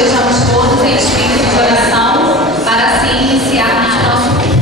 estejamos todos em espírito de oração para assim iniciarmos nosso culto.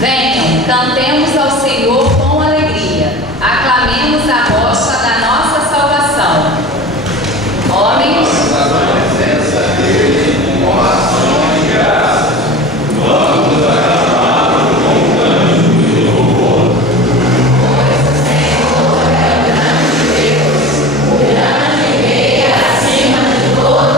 Venham, cantemos ao Senhor com alegria, aclamemos a rocha da nossa salvação. Homens, na presença dele, com ação de graça, vamos aclamá-lo com canto de louvor. Pois o Senhor é o grande Deus, o grande rei acima de todos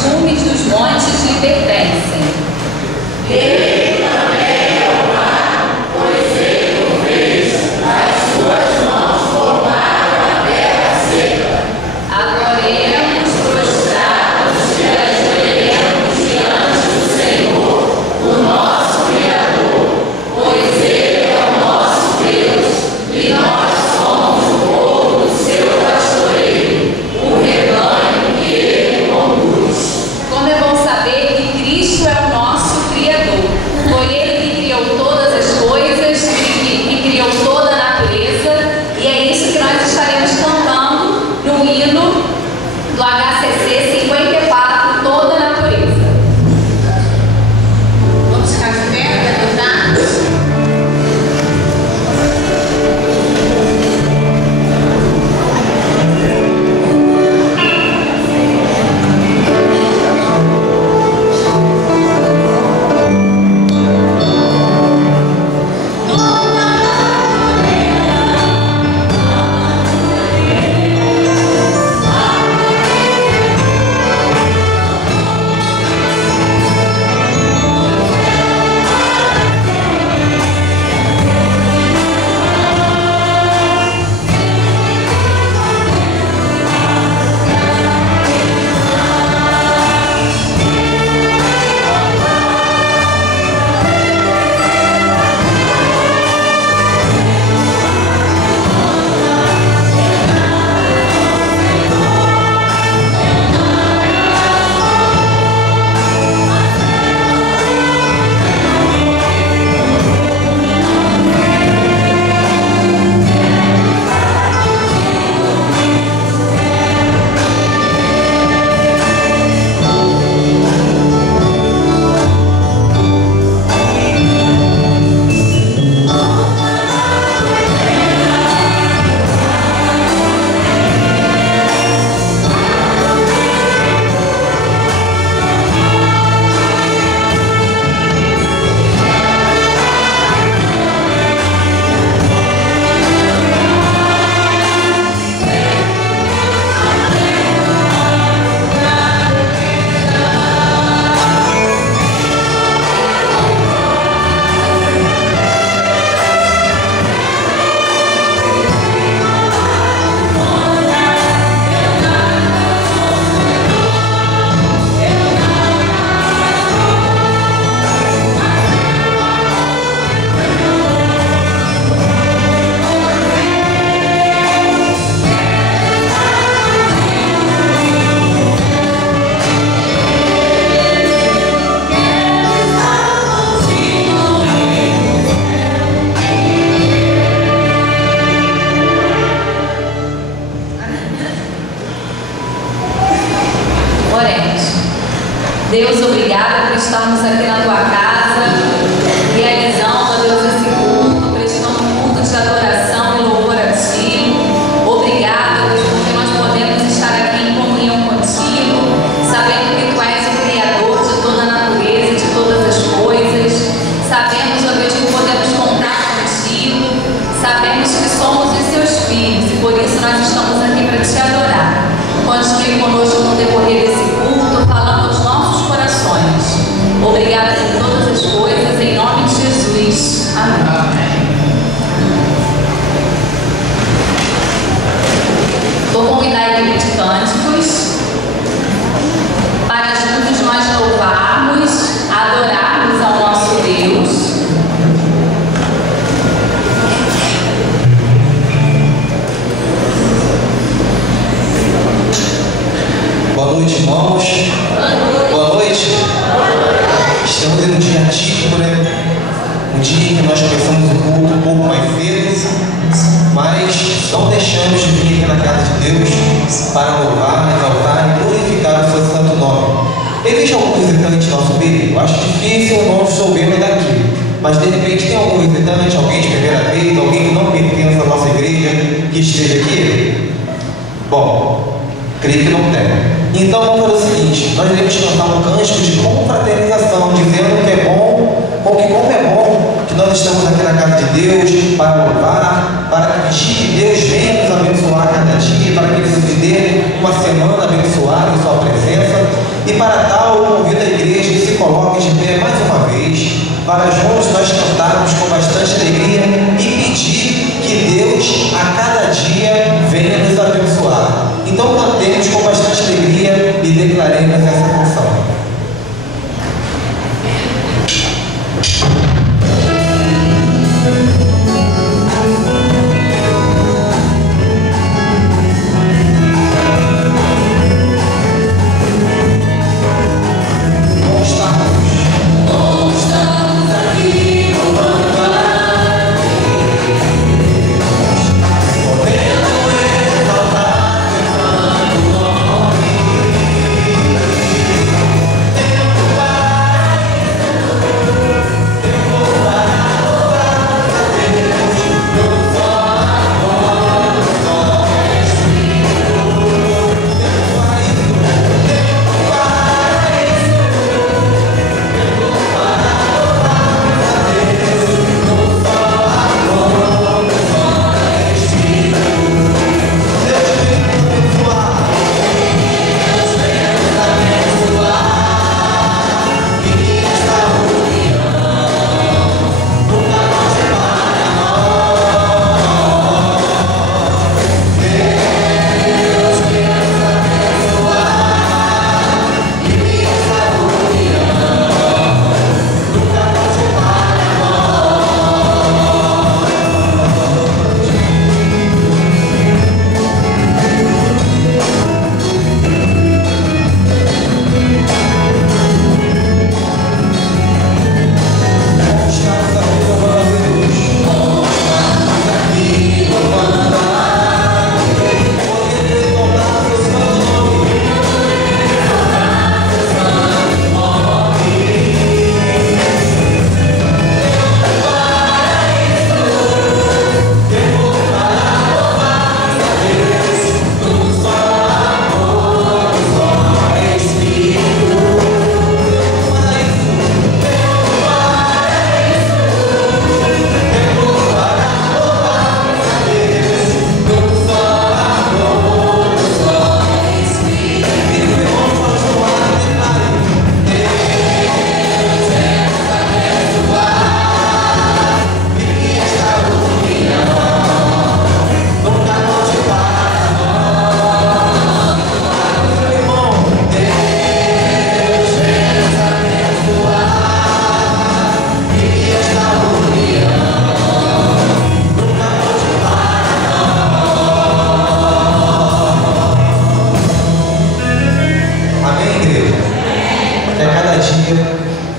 cumes dos montes lhe pertencem. Ele também é o mar, pois ele o fez, as suas mãos formaram a terra seca. Adoremos Prostrados e ajoelhemos diante do Senhor, o nosso Criador, pois ele é o nosso Deus e nós somos o povo do seu pastoreio, o rebanho que ele conduz. Como é bom saber que Cristo é o nosso Criador. Foi Ele que criou todas as coisas, que criou toda a natureza, e é isso que nós estaremos cantando no hino do HCC 54, Toda a Natureza. Vamos ficar de pé para cantarmos? Deus, obrigada por estarmos aqui na tua casa, realizando, ó Deus, esse culto, prestando um culto de adoração e louvor a ti. Obrigada, Deus, porque nós podemos estar aqui em comunhão contigo, sabendo que tu és o Criador de toda a natureza, de todas as coisas. Sabemos, ó Deus, que podemos contar contigo, sabemos que somos os seus filhos e por isso nós estamos aqui para te adorar. Continue conosco no decorrer desse culto, falando aos nossos corações. Obrigada por todas as coisas, em nome de Jesus. Amém. Vou convidar a equipe de cânticos para juntos nós louvarmos, adorarmos ao nosso Deus. Boa noite, irmãos. Boa noite. Estamos em um dia atípico, né? Um dia em que nós começamos o culto um pouco mais cedo, mas não deixamos de vir aqui na casa de Deus para louvar, exaltar e glorificar o seu santo nome. Existe algum visitante nosso meio? Eu acho difícil não soubermos daqui, mas de repente tem algum visitante, alguém de primeira vez, alguém que não pertence à nossa igreja, que esteja aqui? Bom, creio que não tem. Então vamos fazer o seguinte: nós iremos cantar um cântico de confraternização, dizendo que é bom, como é bom que nós estamos aqui na casa de Deus para louvar, para pedir que Deus venha nos abençoar cada dia, para que Ele nos dê uma semana abençoada em Sua presença. E para tal, eu convido a igreja que se coloque de pé mais uma vez, para juntos nós cantarmos com bastante alegria e pedir que Deus a cada dia venha nos abençoar. Então cantemos com bastante alegria e declaremos essa canção.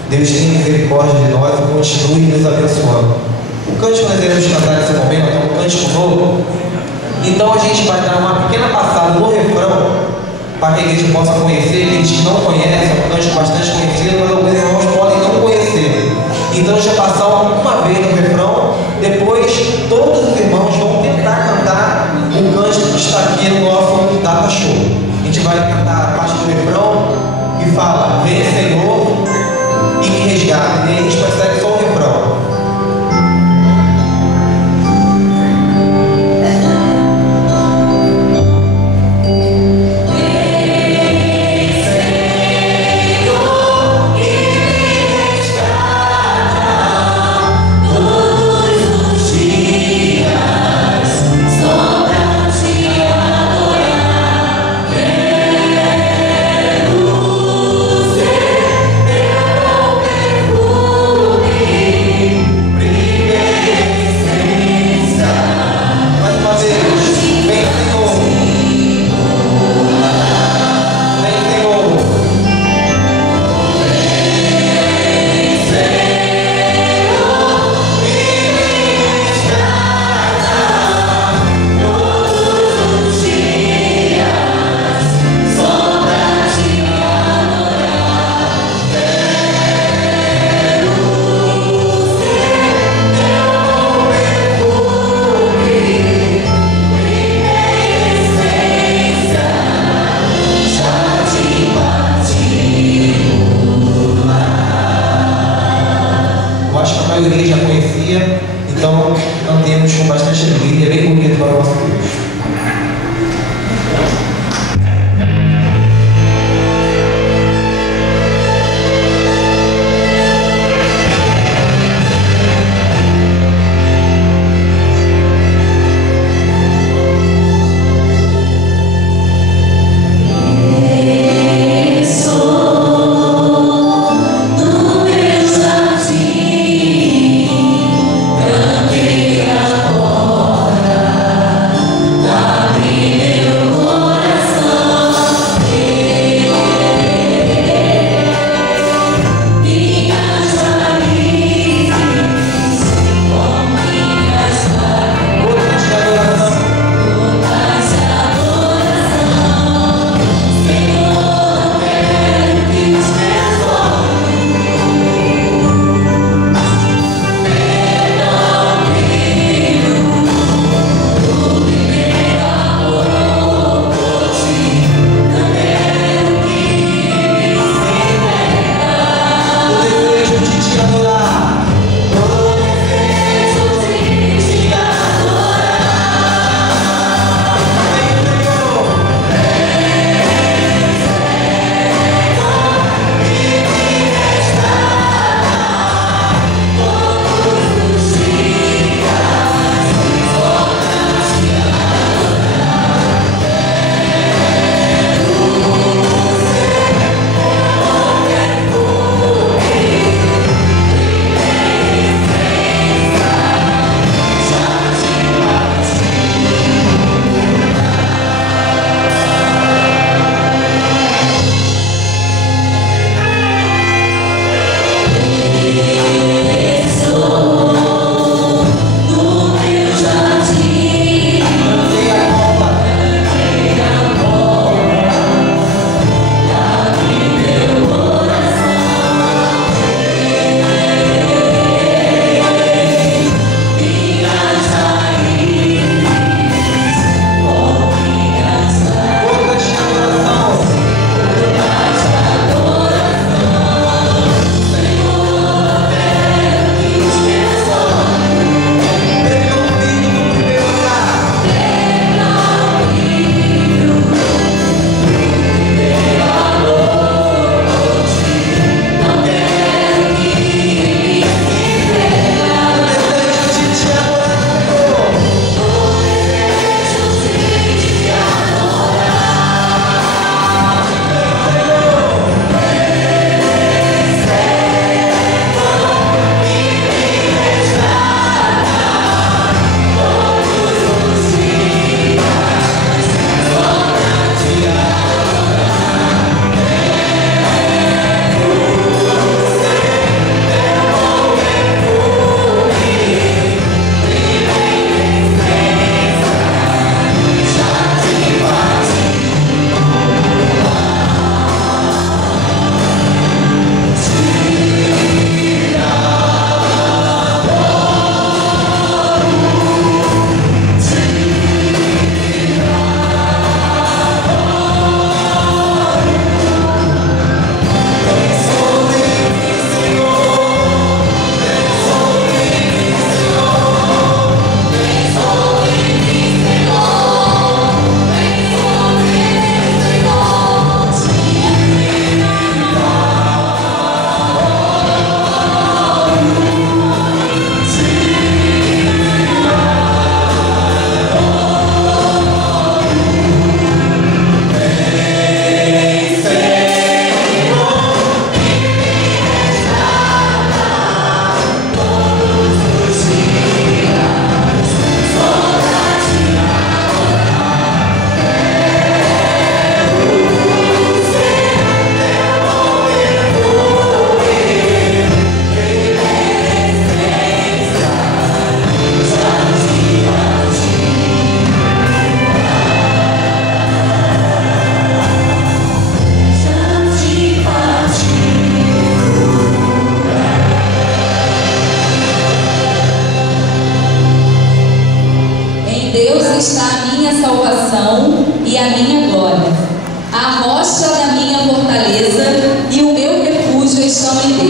Deus tenha misericórdia de nós e continue nos abençoando. O cântico que nós iremos cantar nesse momento é um cântico novo. Então a gente vai dar uma pequena passada no refrão para que a igreja possa conhecer. Aqueles que não conhecem, é um cântico bastante conhecido, mas alguns irmãos podem não conhecer. Então a gente vai passar uma vez no refrão, depois todos os irmãos vão tentar cantar o cântico que está aqui no nosso data show. A gente vai cantar a parte do refrão que fala: vem Senhor e me resgata. E aí a gente percebe só o refrão. Perfume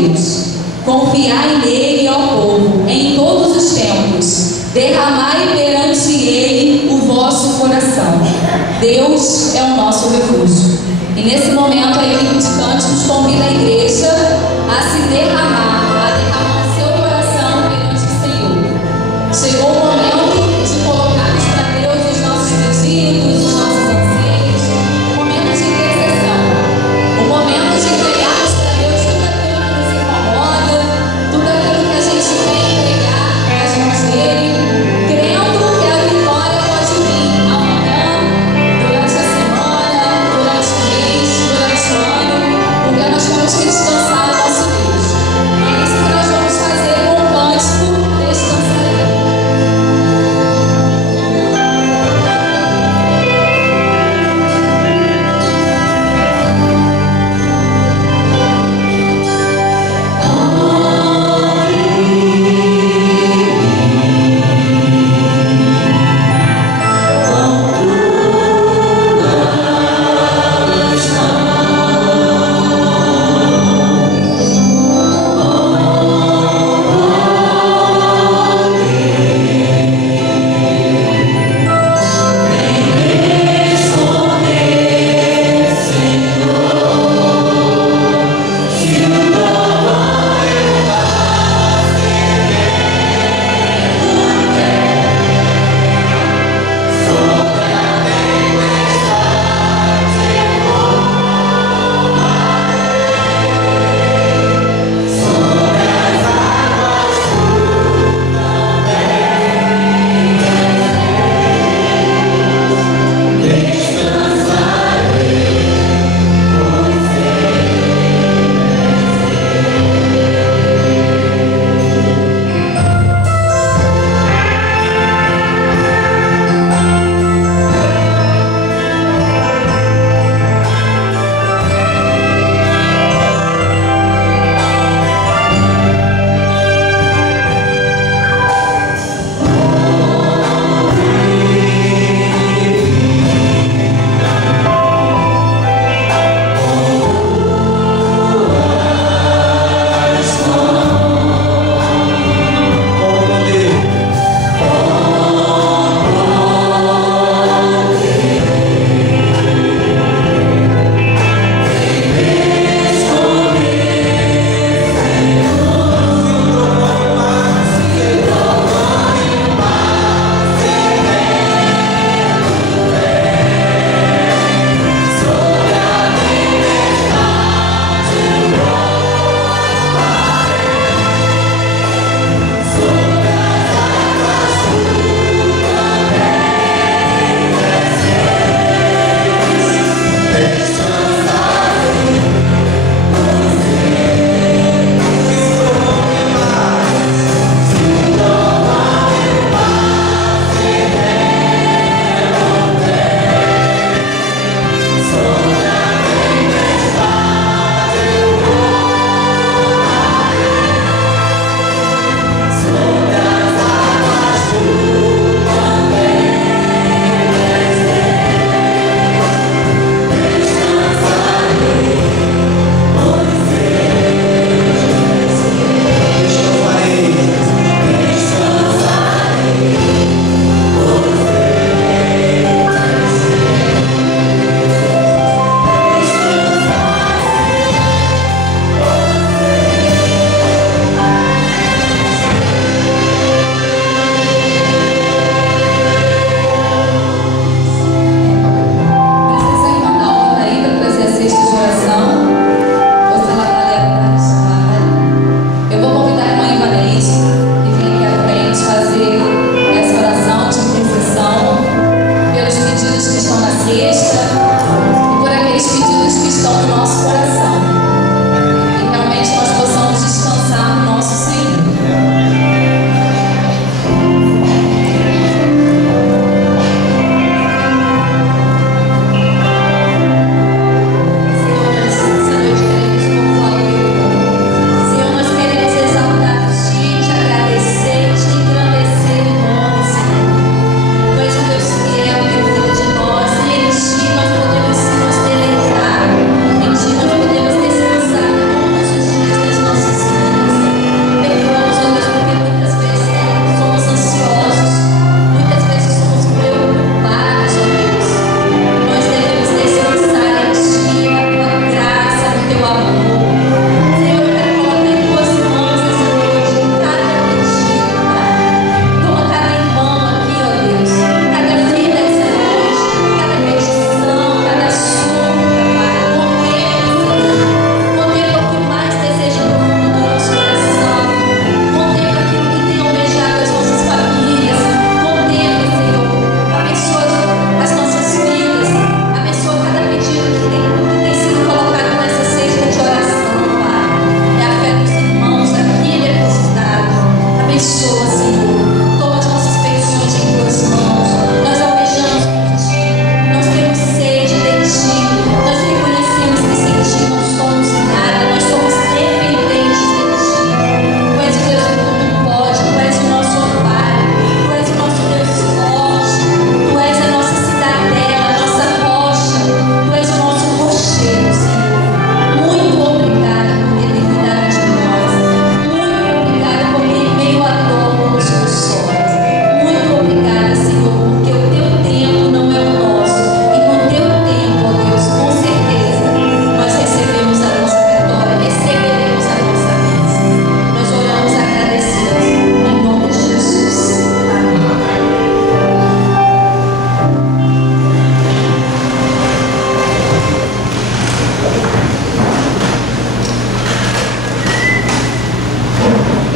Deus. Confiai nele, ó povo, em todos os tempos. Derramai perante ele o vosso coração. Deus é o nosso refúgio. E nesse momento a equipe de cânticos convida a igreja a se derramar o seu coração perante o Senhor. Chegou o momento de colocarmos para Deus os nossos pedidos, os nossos anseios, o momento de intercessão, o momento de entregarmos para Deus tudo aquilo que nos incomoda, tudo aquilo que a gente vem entregar para as mãos dele, crendo que a vitória pode vir amanhã, durante a semana, durante o mês, durante o ano.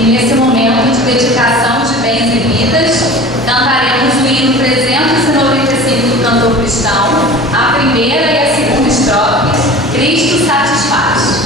E nesse momento de dedicação de bens e vidas, cantaremos o hino 395 do cantor cristão, a primeira e a segunda estrofe, Cristo satisfaz.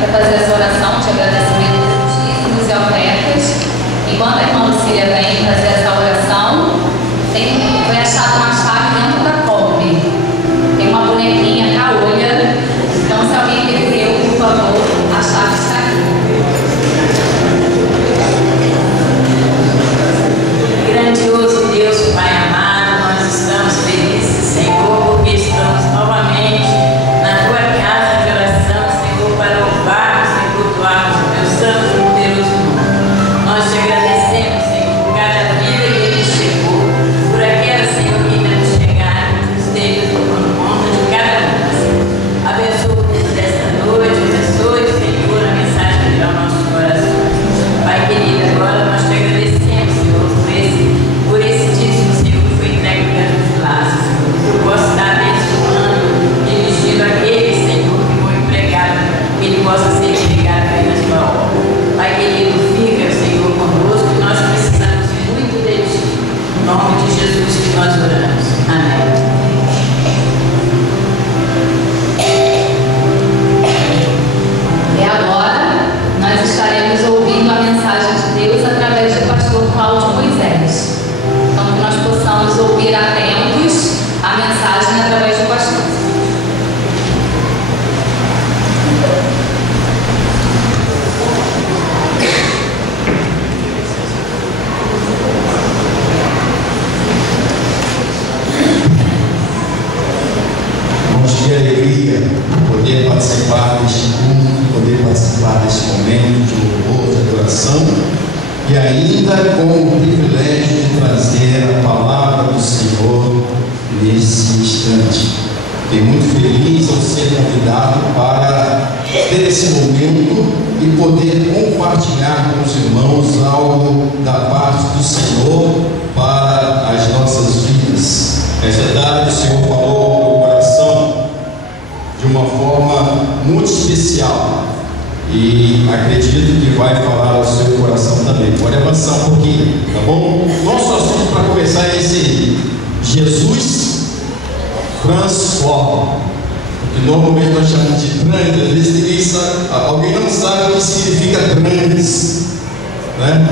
Para fazer essa oração de agradecimento dos dízimos e ofertas. Enquanto a irmã Lucília vem fazer essa oração, foi achada uma chave dentro da cobre. Tem uma bonequinha caolha. Então, se alguém perdeu, por favor, a chave está aqui. Grandioso Deus, Pai amado, nós estamos felizes, Senhor, porque estamos novamente na tua casa de oração, Senhor, para louvarmos e cultuarmos o teu santo e poderoso nome. Nós te agradecemos, Senhor, por cada vida que nos chegou, por aquela, Senhor, que ainda nos chegaram, que esteja tomando conta de cada uma. Abençoe-nos desta noite, abençoe, Senhor, a mensagem que irá ao nosso coração. Pai querido, agora nós te agradecemos, Senhor, por esse dízimo, Senhor, que foi entregue perto dos laços, que eu possa estar abençoando, dirigindo aquele, Senhor, que foi empregado, que ele possa ser empregado aí na sua obra. Pai querido, fica, Senhor, conosco, que nós precisamos muito de ti. Em nome de Jesus que nós oramos. Amém. E agora, nós estaremos ouvindo a mensagem de Deus através do pastor Cláudio Moisés. Então, que nós possamos ouvir atentos a mensagem através do pastor. Irmãos, que alegria poder participar deste culto, poder participar desse momento de louvor, de adoração, e ainda com o privilégio de trazer a palavra do Senhor nesse instante. Fiquei muito feliz ao ser convidado para ter esse momento e poder compartilhar com os irmãos algo da parte do Senhor para as nossas vidas. É verdade, o Senhor falou no meu coração de uma forma muito especial. e acredito que vai falar ao seu coração também. Pode avançar um pouquinho, tá bom? Nosso assunto para começar é esse aí: Jesus transforma. Que normalmente nós chamamos de trans, às vezes ninguém sabe, alguém não sabe o que significa trans, né?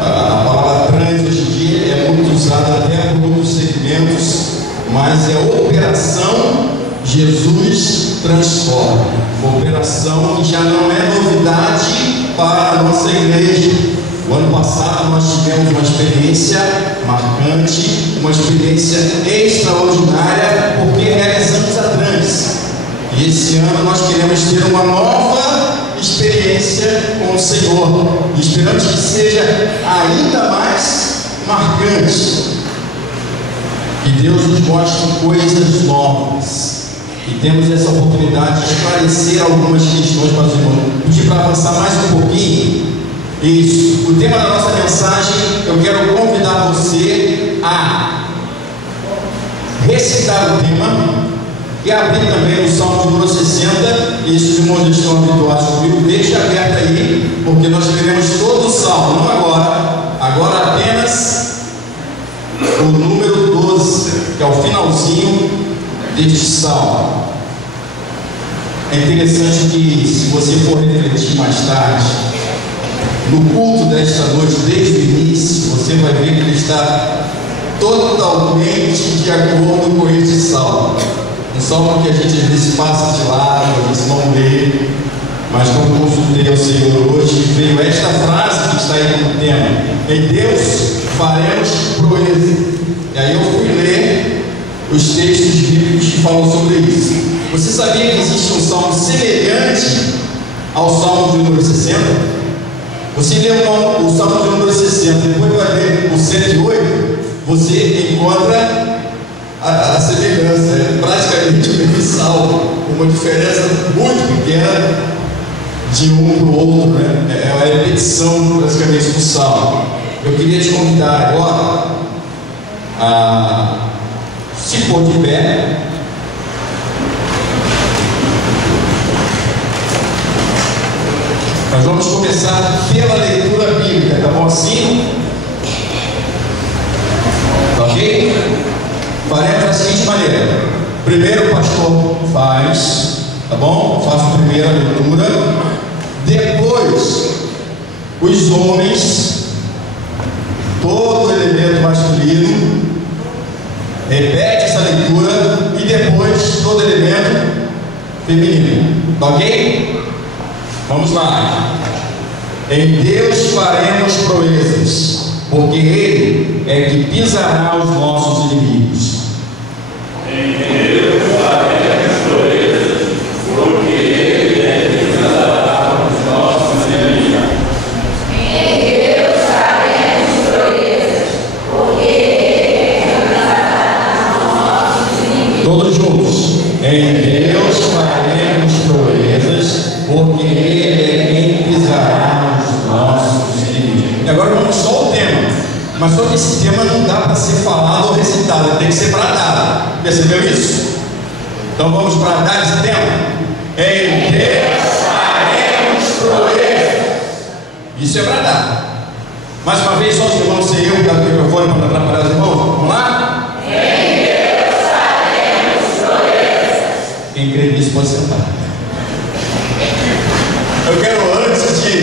A palavra trans hoje em dia é muito usada até por outros segmentos, mas é Operação Jesus Transforma. Uma operação que já não é novidade para a nossa igreja. O ano passado nós tivemos uma experiência marcante, uma experiência extraordinária, porque realizamos a trans. E esse ano nós queremos ter uma nova experiência com o Senhor. E esperamos que seja ainda mais marcante. Que Deus nos mostre coisas novas. E temos essa oportunidade de esclarecer algumas questões para os irmãos. Pedir para avançar mais um pouquinho. Isso. O tema da nossa mensagem, eu quero convidar você a recitar o tema e abrir também o Salmo número 60. E esses irmãos estão habituados comigo. Deixe aberto aí, porque nós veremos todo o Salmo, não agora. Agora apenas o número 12, que é o finalzinho deste Salmo. É interessante que, se você for refletir mais tarde, no culto desta noite, desde o início, você vai ver que ele está totalmente de acordo com este salmo. Um salmo que a gente às vezes passa de lado, a gente não lê, mas quando consultei ao Senhor hoje, veio esta frase que está aí no tema: em Deus faremos proeza. E aí eu fui ler os textos bíblicos que falam sobre isso. Você sabia que existe um salmo semelhante ao salmo de número 60? Você lê o Salmo de número 60, depois vai ler o 108, você encontra a semelhança, é praticamente o mesmo salmo, uma diferença muito pequena de um para o outro, né? É a repetição praticamente do salmo. Eu queria te convidar agora a se pôr de pé. Nós vamos começar pela leitura bíblica, tá bom assim? Ok? Faremos da seguinte maneira: primeiro o pastor faz, tá bom? Faz a primeira leitura. Depois, os homens, todo elemento masculino, repete essa leitura. E depois, todo elemento feminino, tá ok? Vamos lá. Em Deus faremos proezas, porque Ele é que pisará os nossos inimigos. Em Deus faremos proezas, porque Ele é que pisará os nossos inimigos. Em Deus faremos proezas, porque Ele é que pisará os nossos inimigos. Todos juntos. Em Deus faremos proezas, porque Ele é quem pisará os nossos inimigos. E agora vamos só ao tema. Mas só que esse tema não dá para ser falado ou recitado, tem que ser bradado. Percebeu isso? Então vamos bradar esse tema. Em Deus faremos proezas. Isso é bradar. Mais uma vez, só os irmãos, sem eu, pelo microfone para não atrapalhar os irmãos. Vamos lá? Em Deus faremos proezas. Quem crê nisso pode sentar. Eu quero, antes de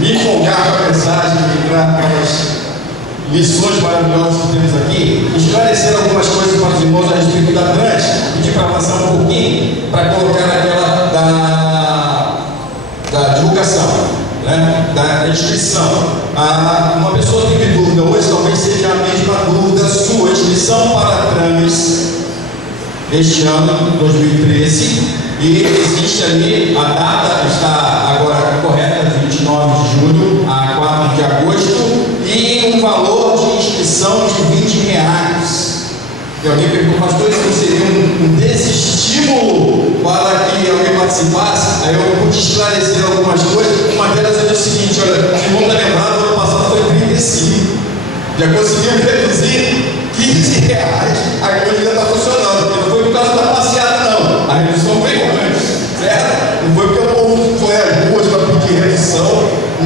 me empolgar com a mensagem e entrar aquelas lições maravilhosas que temos aqui, esclarecer algumas coisas para os irmãos a respeito da trans, pedir para avançar um pouquinho, para colocar naquela da divulgação, né? Da inscrição. Uma pessoa teve dúvida hoje, talvez seja a mesma dúvida sua. Inscrição para trans este ano, 2013. E existe ali, a data está agora correta, 29 de julho a 4 de agosto, e um valor de inscrição de R$20. E alguém perguntou, pastor, isso não seria um desestímulo para que alguém participasse? Aí eu pude esclarecer algumas coisas. Uma delas é o seguinte: olha, se vão lembrar, no ano passado foi 35. Já conseguimos reduzir R$15. A coisa já está funcionando, porque não foi por causa da passeada, não. A redução veio antes, certo? Não foi porque o povo foi às ruas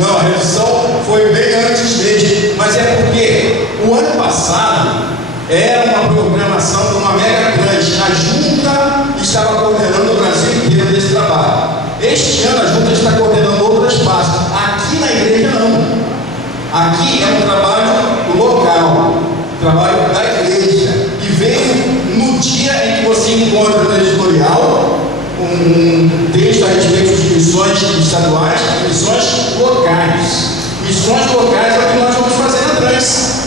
Não, a redução foi bem antes mesmo, mas é porque o ano passado era uma programação de uma mega trans. A Junta estava coordenando o Brasil inteiro desse trabalho. Este ano a Junta está coordenando outras partes. Aqui na igreja não. Aqui é um trabalho local, trabalho da igreja. E veio no dia em que você encontra no editorial um texto a respeito de missões estaduais e missões locais. Missões locais é o que nós vamos fazer na trans.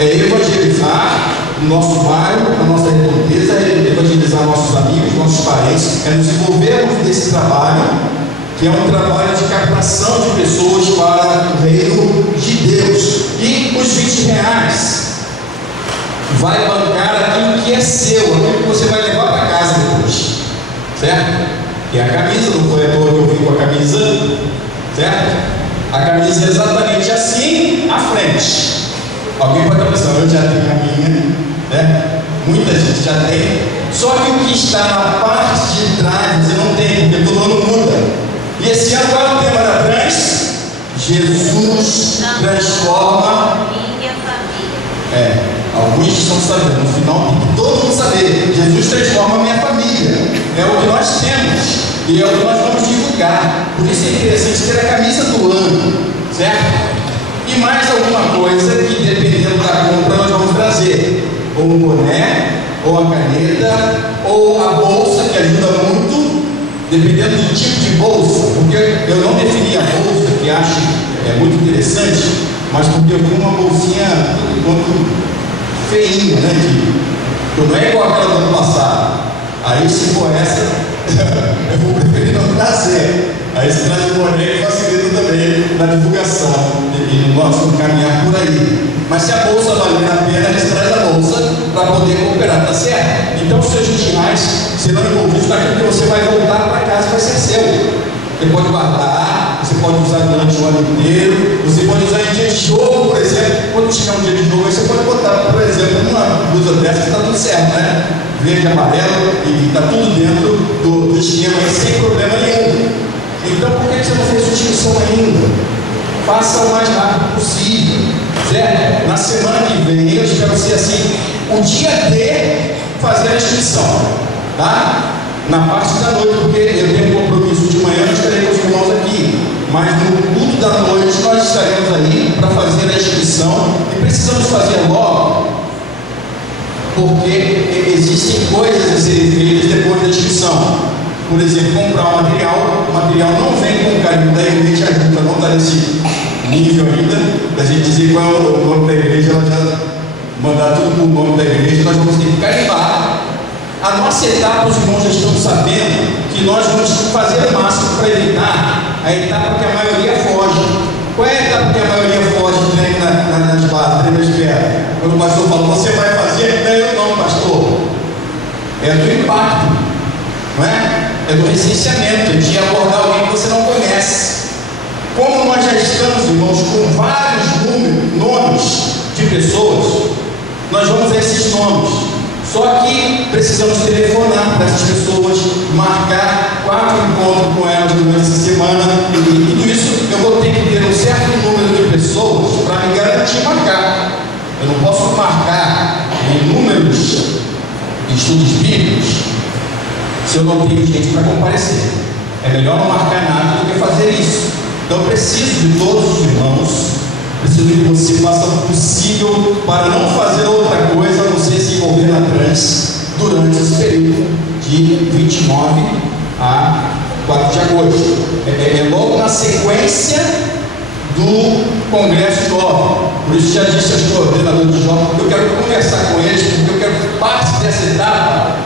É evangelizar o nosso bairro, a nossa redondeza, é evangelizar nossos amigos, nossos parentes, é nos envolvermos nesse trabalho, que é um trabalho de captação de pessoas para o reino de Deus. E os R$20 vai bancar aquilo que é seu, aquilo que você vai levar para casa depois, certo? Que é a camisa, não foi à toa que eu vim com a camisa, certo? A camisa é exatamente assim, à frente. Alguém pode estar pensando, eu já tenho a minha, né? Muita gente já tem, só que o que está na parte de trás você não tem, porque todo ano muda. E esse ano qual é o tema da trans? Jesus transforma minha família. Alguns estão sabendo, no final tem que todo mundo saber. Jesus transforma a minha família. É o que nós temos e é o que nós vamos divulgar. Por isso é interessante ter a camisa do ano, certo? E mais alguma coisa que, dependendo da compra, nós vamos trazer. Ou um boné, ou a caneta, ou a bolsa, que ajuda muito, dependendo do tipo de bolsa. Porque eu não defini a bolsa, que acho muito interessante, mas porque eu vi uma bolsinha quanto feinha, né? Que não é igual aquela do ano passado. Aí, se for essa, eu vou preferir não trazer. Aí se traz o boné e facilita também na divulgação e no nosso caminhar por aí. Mas se a bolsa valer a pena, eles trazem a bolsa para poder cooperar, tá certo? Então os seus R$20 serão envolvidos naquilo que você vai voltar para casa e vai ser seu. Você pode guardar, você pode usar durante o ano inteiro, você pode usar em dia de jogo, por exemplo. Quando chegar um dia de jogo, aí você pode botar, por exemplo, numa blusa dessa que está tudo certo, né? Verde, amarelo, e está tudo dentro do esquema aí, sem problema nenhum. Então, por que você não fez inscrição ainda? Faça o mais rápido possível, certo? Na semana que vem, eu espero ser assim, o dia de fazer a inscrição, tá? Na parte da noite, porque eu tenho compromisso de manhã, eu estarei com os irmãos aqui, mas no culto da noite nós estaremos aí para fazer a inscrição e precisamos fazer logo, porque existem coisas a serem feitas depois da inscrição. Por exemplo, comprar o material não vem com o carimbo da igreja, a gente não está nesse nível ainda, da gente dizer qual é o nome da igreja, ela já mandar tudo com o nome da igreja, nós vamos ter que carimbar. A nossa etapa, os irmãos já estão sabendo que nós vamos fazer o máximo para evitar a etapa que a maioria foge. Qual é a etapa que a maioria foge nas bases, primeiras pedras? Quando o pastor fala, você vai fazer? Não, eu não, pastor. É do impacto, não é? É do licenciamento, é de abordar alguém que você não conhece. Como nós já estamos, irmãos, com vários nomes de pessoas, nós vamos a esses nomes. Só que precisamos telefonar para essas pessoas, marcar 4 encontros com elas durante essa semana. E tudo isso eu vou ter que ter um certo número de pessoas para me garantir marcar. Eu não posso marcar inúmeros estudos bíblicos se eu não tenho gente para comparecer. É melhor não marcar nada do que fazer isso. Então eu preciso de todos os irmãos, preciso que você faça o possível para não fazer outra coisa a não ser se envolver na trans durante esse período de 29 a 4 de agosto. É logo na sequência do Congresso Jovem. Por isso já disse aos coordenadores de jovens, eu quero conversar com eles, porque eu quero parte dessa etapa,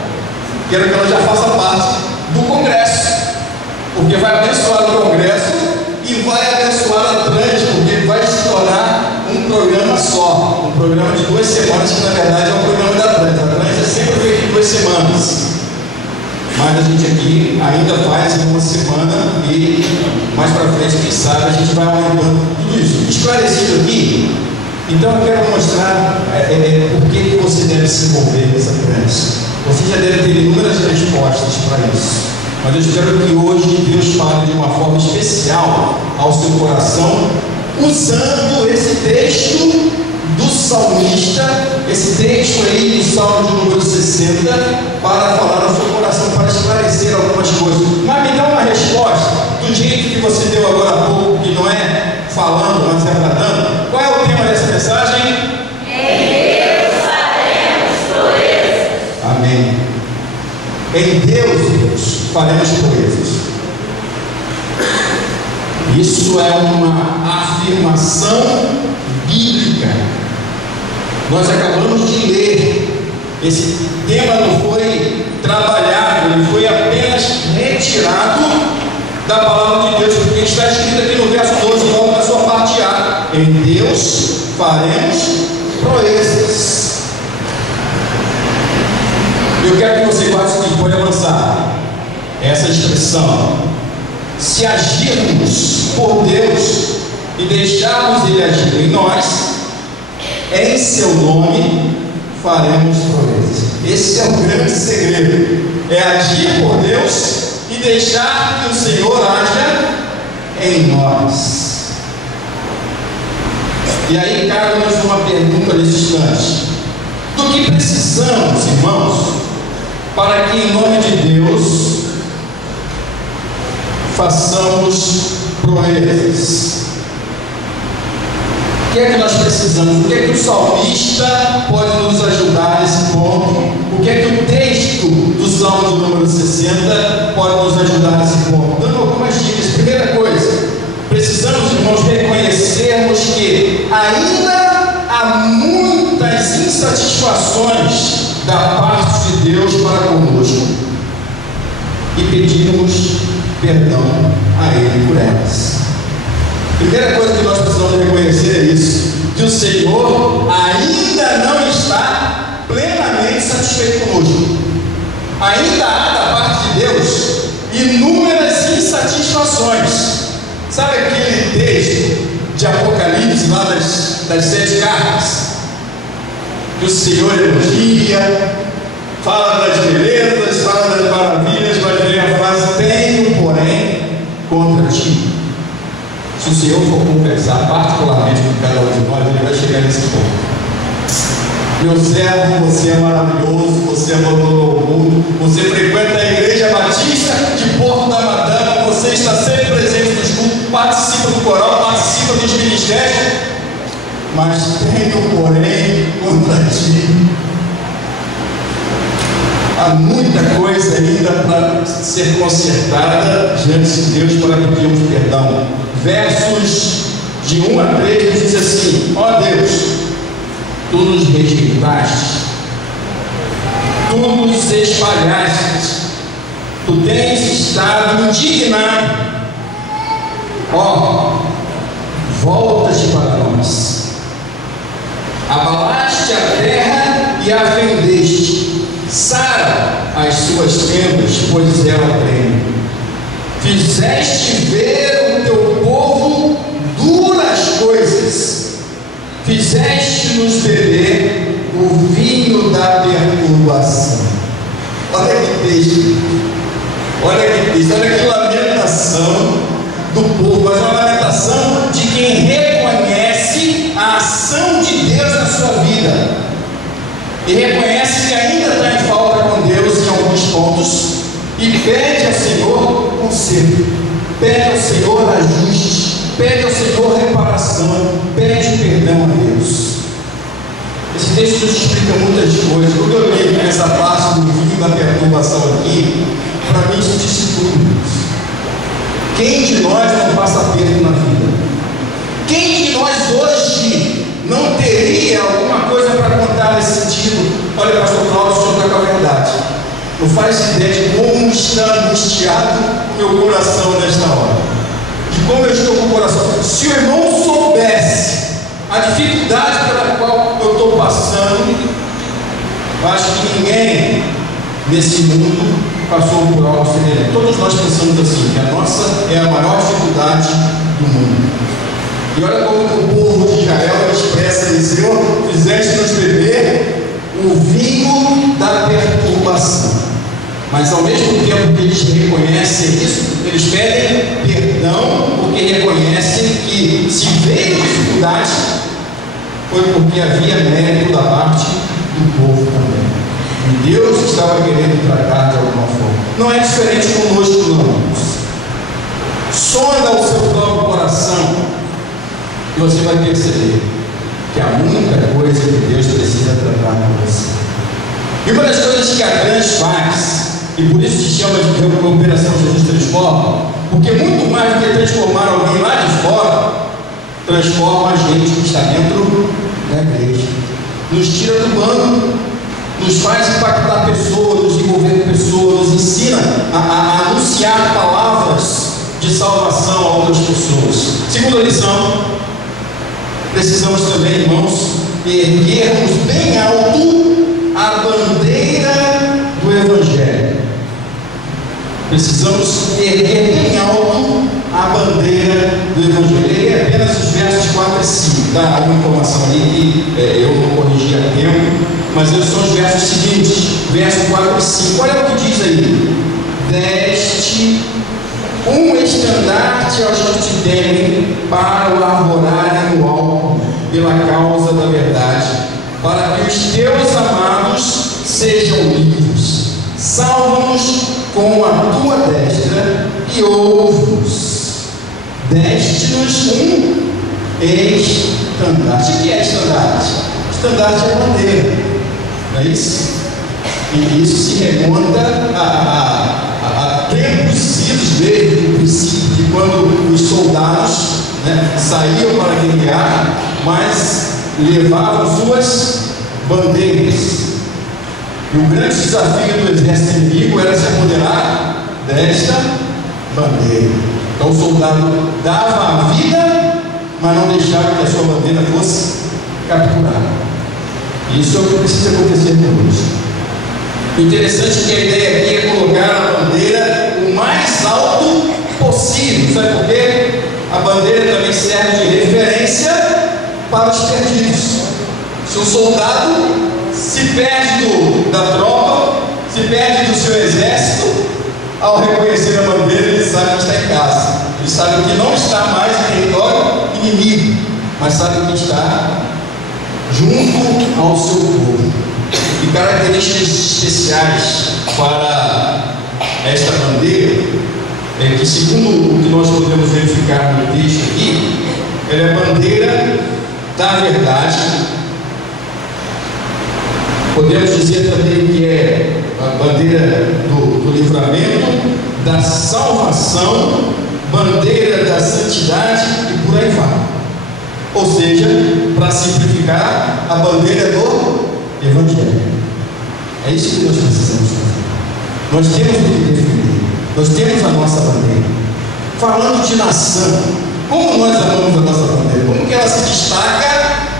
quero que ela já faça parte do Congresso, porque vai abençoar o Congresso e vai abençoar a trans, porque vai se tornar um programa só, um programa de 2 semanas, que na verdade é um programa da trans. A trans é sempre feita em 2 semanas, mas a gente aqui ainda faz em 1 semana e mais para frente, quem sabe, a gente vai aumentando tudo isso. Esclarecido aqui, então eu quero mostrar por que você deve se envolver nessa trans. Você já deve ter inúmeras respostas para isso, mas eu espero que hoje Deus fale de uma forma especial ao seu coração, usando esse texto do salmista, esse texto aí do Salmo de número 60, para falar no seu coração, para esclarecer algumas coisas. Mas me dá uma resposta, do jeito que você deu agora há pouco, que não é falando, mas é bradando. Qual é o tema dessa mensagem? Em Deus faremos proezas. Amém. Em Deus faremos proezas. Isso é uma afirmação bíblica. Nós acabamos de ler. Esse tema não foi trabalhado, ele foi apenas retirado da palavra de Deus, porque está escrito aqui no verso 12, logo na sua parte A: em Deus faremos proezas. Eu quero que você guarde isso aqui, pode avançar. Essa expressão: se agirmos por Deus e deixarmos Ele agir em nós, em seu nome faremos proezas. Esse é o grande segredo: é agir por Deus e deixar que o Senhor haja em nós. E aí cabe-nos uma pergunta nesse instante: do que precisamos, irmãos, para que em nome de Deus façamos proezas? O que é que nós precisamos? O que é que o salmista pode nos ajudar nesse ponto? O que é que o texto do Salmo de número 60 pode nos ajudar nesse ponto? Dando algumas dicas. Primeira coisa, precisamos, irmãos, reconhecermos que ainda há muitas insatisfações da parte de Deus para conosco, e pedirmos perdão a Ele por elas. Primeira coisa que nós precisamos reconhecer é isso: que o Senhor ainda não está plenamente satisfeito conosco. Ainda há da parte de Deus inúmeras insatisfações. Sabe aquele texto de Apocalipse lá das 7 cartas, que o Senhor elogia, fala das belezas, fala das maravilhas, mas vem a frase: tenho porém contra ti. Se o Senhor for conversar particularmente com cada um de nós, Ele vai chegar nesse ponto: meu servo, você é maravilhoso, você abandonou o mundo, você frequenta a Igreja Batista de Porto da Madama, você está sempre presente nos cultos, participa do coral, participa dos ministérios, mas tenho porém contra ti. Há muita coisa ainda para ser consertada diante de Deus para pedirmos perdão. Versos de 1 a 3 diz assim: ó Deus, tu nos rejeitaste, tu nos espalhaste, tu tens estado indignado. Ó, volta-te para nós. Abalaste a terra e a vendeste, sara as suas tendas, pois ela treme. Fizeste ver o teu povo duras coisas, fizeste-nos beber o vinho da perturbação. Olha que texto, olha que texto, olha que lamentação do povo, mas uma lamentação de quem reconhece a ação de Deus na sua vida e reconhece que ainda está em falta com Deus em alguns pontos, e pede ao Senhor conserto, pede ao Senhor ajuste, pede ao Senhor reparação, pede perdão a Deus. Esse texto nos explica muitas coisas. Quando eu leio essa parte do vinho da perturbação aqui, para mim isso disse tudo. Quem de nós não passa perto na vida? Quem de nós hoje não teria alguma coisa para contar nesse sentido? Olha, pastor Cláudio, o senhor está com a verdade. Não faz ideia de como está angustiado o meu coração nesta hora, de como eu estou com o coração. Se o irmão soubesse a dificuldade pela qual eu estou passando, eu acho que ninguém nesse mundo passou por algo semelhante. Todos nós pensamos assim, que a nossa é a maior dificuldade do mundo. E olha como o povo de Israel expressa: Eliseu, fizeste-nos beber o vinho da perturbação. Mas ao mesmo tempo que eles reconhecem isso, eles pedem perdão, porque porque reconhecem que se veio dificuldade, foi porque havia mérito da parte do povo também. E Deus estava querendo tratar de alguma forma. Não é diferente conosco, não. Sonda o seu próprio coração e você vai perceber que há muita coisa que Deus precisa tratar com você. E uma das coisas que a Trans faz, e por isso se chama de Operação Jesus Transforma, porque muito mais do que transformar alguém lá de fora, transforma a gente que está dentro da igreja. Nos tira do bando, nos faz impactar pessoas, nos envolver com pessoas, nos ensina a anunciar palavras de salvação a outras pessoas. Segunda lição, precisamos também, irmãos, erguermos bem alto a bandeira do Evangelho. Precisamos erguer bem alto a bandeira do Evangelho. E apenas os versos 4 e 5, dá alguma informação ali que eu não corrigi a tempo, mas eles são os versos seguintes, versos 4 e 5. Olha o que diz aí: deste um estandarte aos que te temem, para o arvorarem no alto, pela causa da verdade, para que os teus amados sejam livres. Salva-nos com a tua destra e ouve-nos. Deste-nos um estandarte. O que é estandarte? Estandarte é bandeira, não é isso? E isso se remonta a tempos idos desde o princípio, de quando os soldados saíam para guerrear, mas levavam suas bandeiras. E o grande desafio do exército inimigo era se apoderar desta bandeira. Então o soldado dava a vida, mas não deixava que a sua bandeira fosse capturada. Isso é o que precisa acontecer conosco. O interessante é que a ideia aqui é colocar a bandeira o mais alto possível. Sabe por quê? A bandeira também serve de referência para os perdidos. Se um soldado se perde da tropa, se perde do seu exército, ao reconhecer a bandeira, ele sabe que está em casa. Ele sabe que não está mais em território inimigo, mas sabe que está junto ao seu povo. E características especiais para esta bandeira é que, segundo o que nós podemos verificar no texto aqui, ela é a bandeira da verdade. Podemos dizer também que é a bandeira do livramento, da salvação, bandeira da santidade e por aí vai. Ou seja, para simplificar, a bandeira do Evangelho. É isso que nós precisamos fazer. Nós temos que defender. Nós temos a nossa bandeira. Falando de nação, como nós amamos a nossa bandeira? Como que ela se destaca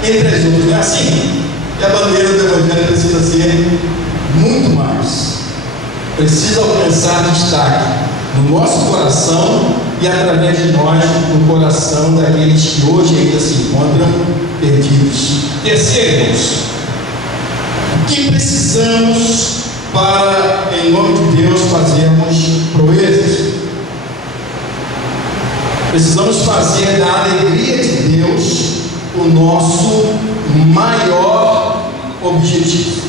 entre as outras? Não é assim? E a bandeira do Evangelho precisa ser muito mais. Precisa alcançar destaque no nosso coração e através de nós no coração daqueles que hoje ainda se encontram perdidos. Terceiro, o que precisamos para, em nome de Deus, fazermos proezas? Precisamos fazer da alegria de Deus o nosso maior objetivo.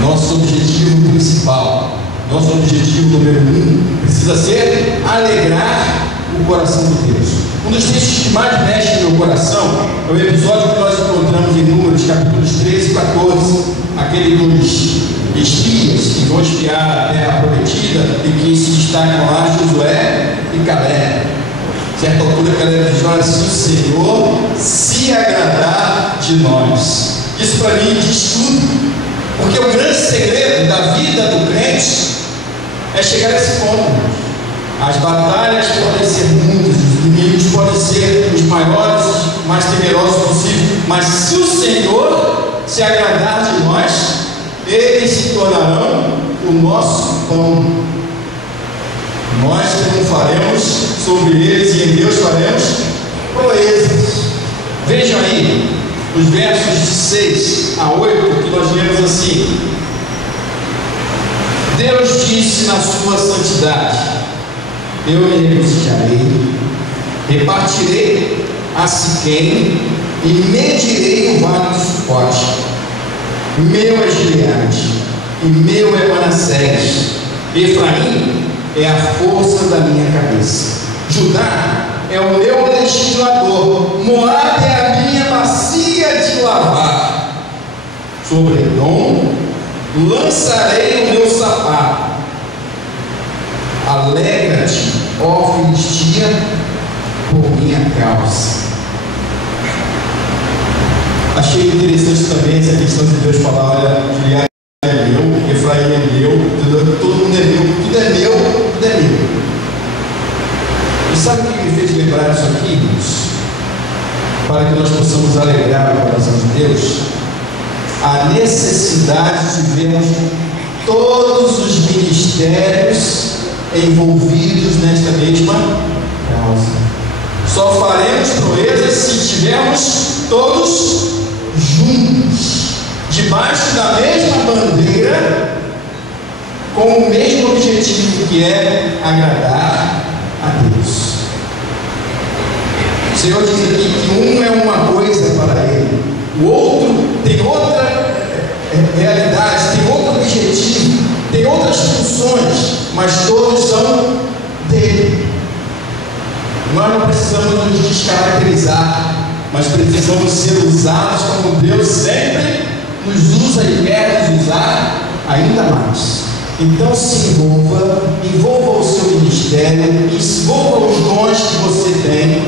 Nosso objetivo principal, nosso objetivo número 1 precisa ser alegrar o coração de Deus. Um dos textos que mais mexe no meu coração é o episódio que nós encontramos em Números, capítulos 13 e 14, aquele dos espias que vão espiar a terra prometida e que se destacam lá Josué e Caleb. Certa altura, Caleb diz: olha, se o Senhor se agradar de nós. Isso para mim diz tudo, porque o grande segredo da vida do crente é chegar a esse ponto. As batalhas podem ser muitas, os inimigos podem ser os maiores, mais temerosos possíveis, mas se o Senhor se agradar de nós, eles se tornarão o nosso pão. Nós triunfaremos sobre eles e em Deus faremos proezas. Vejam aí os versos de 6 a 8 que nós lemos assim: Deus disse na sua santidade: eu me regocijarei, repartirei a Siquém e medirei o vale do Sucote. Meu é Gileade e meu é Manassés. Efraim é a força da minha cabeça. Judá é o meu legislador. Moabe é a minha bacia de lavar. Sobre Edom lançarei o meu sapato. Alegra-te, ó Filistia, por minha causa. Achei interessante também essa questão de Deus falar: olha, Gileade é meu, Efraim é meu, todo mundo é meu, tudo é meu, tudo é meu. E sabe o que me fez lembrar disso aqui, irmãos? Para que nós possamos alegrar o coração de Deus, a necessidade de vermos todos os ministérios envolvidos nesta mesma causa. Só faremos proezas se estivermos todos juntos, debaixo da mesma bandeira, com o mesmo objetivo, que é agradar a Deus. O Senhor diz aqui que um é uma coisa para Ele, o outro tem outra realidade, tem outro objetivo, tem outras funções, mas todos são dele. Nós não precisamos nos descaracterizar, mas precisamos ser usados como Deus sempre nos usa e quer nos usar ainda mais. Então se envolva o seu ministério, envolva os dons que você tem,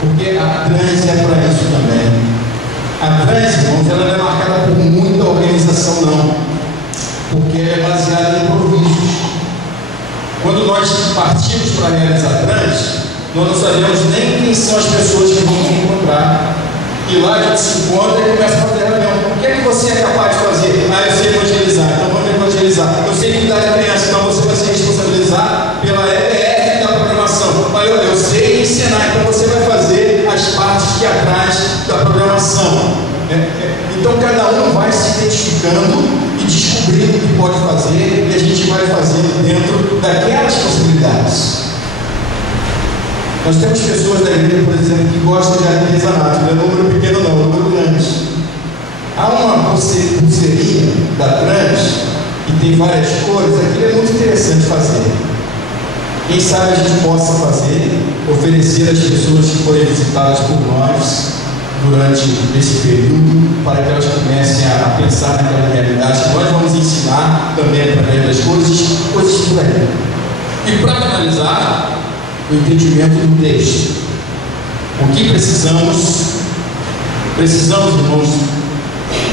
porque a Trans é para isso também. A Trans, irmãos, ela não é marcada por muita organização, não, porque ela é baseada em improvisos. Quando nós partimos para realizar a Trans, nós não sabemos nem quem são as pessoas que vamos encontrar. E lá a gente se encontra e começa a fazer reunião. O que é que você é capaz de fazer? Ah, eu sei evangelizar, então vamos evangelizar. Eu sei cuidar de criança, então você vai se responsabilizar pela EBF da programação. Mas eu sei ensinar, então você vai fazer as partes teatrais da programação. Então cada um vai se identificando e descobrindo o que pode fazer, e a gente vai fazendo dentro daquelas possibilidades. Nós temos pessoas da igreja, por exemplo, que gostam de artesanato. Não é um número pequeno, não, é um número grande. Há uma pulseirinha da Trans que tem várias cores. Aquilo é muito interessante fazer. Quem sabe a gente possa fazer, oferecer às pessoas que forem visitadas por nós durante esse período, para que elas comecem a pensar naquela realidade que nós vamos ensinar também através das coisas por aí. E para finalizar, o entendimento do texto. O que precisamos, irmãos,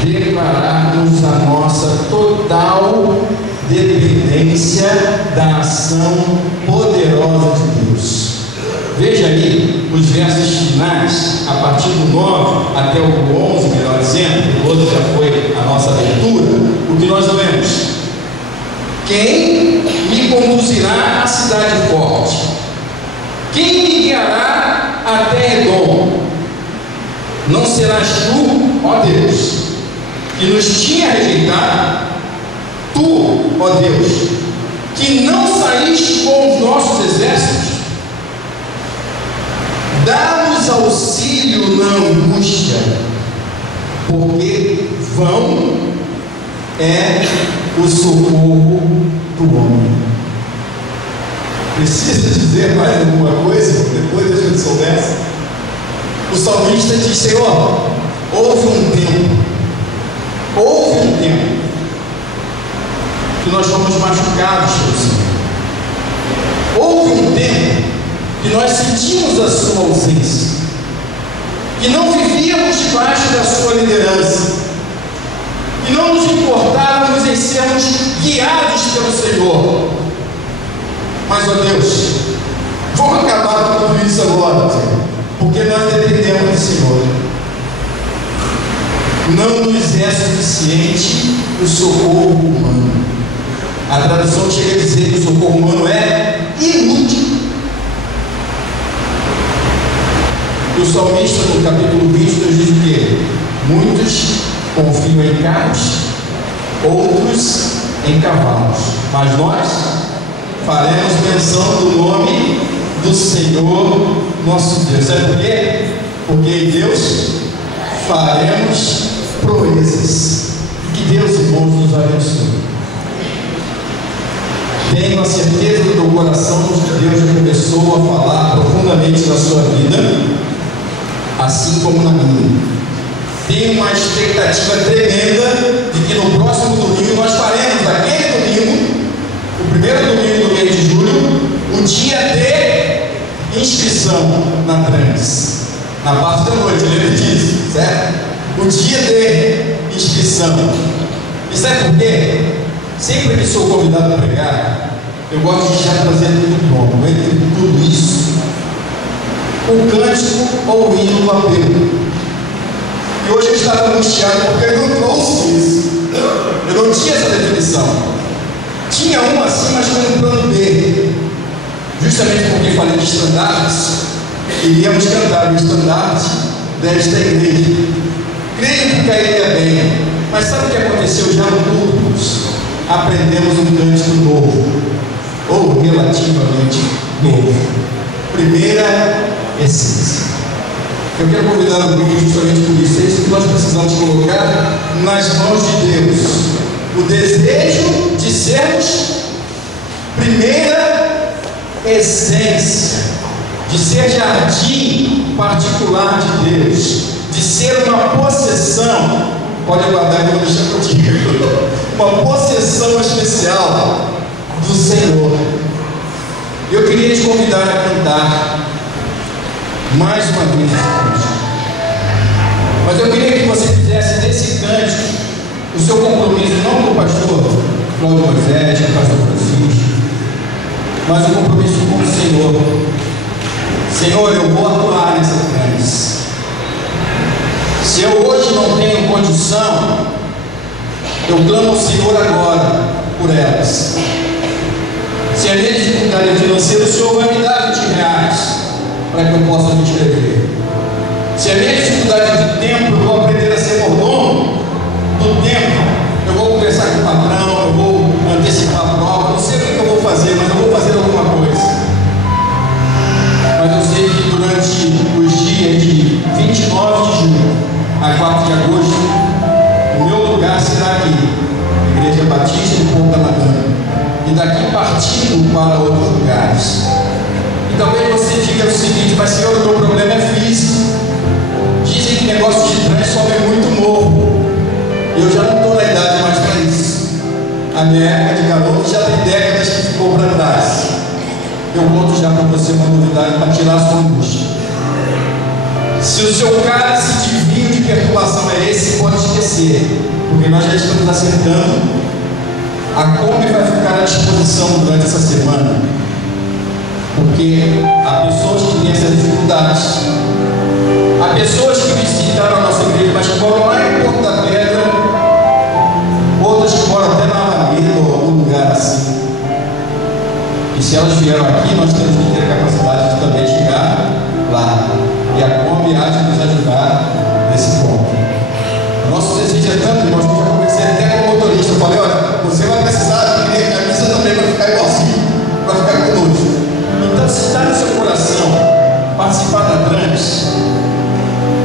declararmos a nossa total dependência da ação poderosa de Deus. Veja aí os versos finais, a partir do 9 até o 11, melhor dizendo, o outro já foi a nossa leitura. O que nós lemos: quem me conduzirá à cidade forte? Quem me guiará até Edom? Não serás tu, ó Deus, que nos tinha rejeitado? Tu, ó Deus, que não saíste com os nossos exércitos? Dá-nos auxílio na angústia, porque vão é o socorro do homem. Precisa dizer mais alguma coisa depois da gente soubesse? O salmista diz: Senhor, houve um tempo que nós fomos machucados pelo Senhor. Houve um tempo que nós sentimos a sua ausência, que não vivíamos debaixo da sua liderança, que não nos importávamos em sermos guiados pelo Senhor. Mas, ó Deus, vamos acabar com tudo isso agora, Senhor, porque nós dependemos do Senhor. Não nos é suficiente o socorro humano. A tradução chega a dizer que o socorro humano é inútil. E o salmista, no capítulo 22, diz que muitos confiam em carros, outros em cavalos, mas nós faremos menção do nome do Senhor nosso Deus. Sabe por quê? Porque em Deus faremos proezas. Que Deus, irmãos, nos abençoe. Tenho a certeza do teu coração de que Deus já começou a falar profundamente na sua vida, assim como na minha. Tenho uma expectativa tremenda de que no próximo domingo nós faremos aquele domingo, o primeiro domingo do mês de julho, o dia de inscrição na Trans, na parte da noite, lembra disso, certo? O dia de inscrição. E sabe por quê? Sempre que sou convidado a pregar, eu gosto de já trazer tudo pronto. Entre tudo isso, o cântico ou o hino do apelo. E hoje eu estava angustiado porque eu não trouxe isso. Eu não tinha essa definição. Tinha uma assim, mas com um plano B. Justamente porque falei de estandartes, iríamos cantar o estandarte desta igreja. Creio que cairia bem. Mas sabe o que aconteceu já no culto? Aprendemos um cântico novo, ou relativamente novo. Primeira essência. Eu quero convidar o grupo justamente por isso. É isso que nós precisamos colocar nas mãos de Deus. O desejo de sermos primeira essência, de ser jardim particular de Deus, de ser uma possessão. Pode aguardar que eu vou deixar contigo. Uma possessão especial do Senhor. Eu queria te convidar a cantar mais uma vez. Mas eu queria que você fizesse desse cântico o seu compromisso, não com o pastor Cláudio Moisés, com o pastor Francisco, mas o compromisso com o Senhor. Senhor, eu vou atuar nessa crença. Se eu hoje não tenho condição, eu clamo ao Senhor agora por elas. Se a minha dificuldade financeira, o Senhor vai me dar R$20 para que eu possa me inscrever. Se a minha dificuldade de tempo, eu vou aprender a ser mordomo do tempo. Eu vou conversar com o patrão, eu vou antecipar a prova. Não sei o que eu vou fazer, mas eu vou fazer alguma coisa. Mas eu sei que durante os dias de 29 de julho a 4 de agosto, o meu lugar será aqui, Igreja Batista de Ponta Madana, e daqui partindo para outros lugares. E talvez você diga o seguinte: mas Senhor, o meu problema é físico. Dizem que negócio de trânsito só é muito novo. Eu já não estou na idade mais para isso. A minha época de garoto já tem décadas que ficou para trás. Eu conto já para você uma novidade para tirar a sua angústia. Se o seu cálice divino de perturbação é esse, pode esquecer, porque nós já estamos acertando. A Kombi vai ficar à disposição durante essa semana, porque há pessoas que têm essas dificuldades. Há pessoas que visitaram a nossa igreja, mas que moram lá em Porto da Pedra, outras que moram até na Alameda ou algum lugar assim. E se elas vieram aqui, nós temos que ter a capacidade de também chegar lá. E a Kombi há de nos ajudar nesse ponto. O nosso desejo é tanto, irmãos, que eu já conversei até com o motorista. Eu falei: olha, você vai precisar de que a camisa também vai ficar igualzinho, vai ficar conosco. Então, se está no seu coração participar da Trans,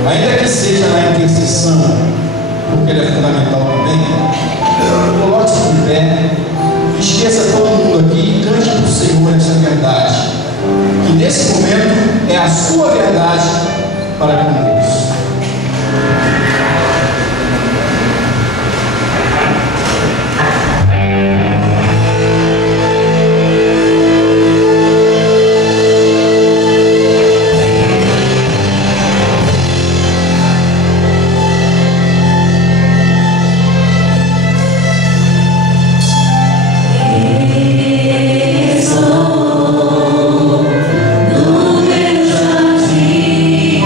ainda que seja na intercessão, porque ele é fundamental também, coloque-se de pé, esqueça todo mundo aqui e cante para o Senhor essa verdade, que nesse momento é a sua verdade para com Deus. No meu jardim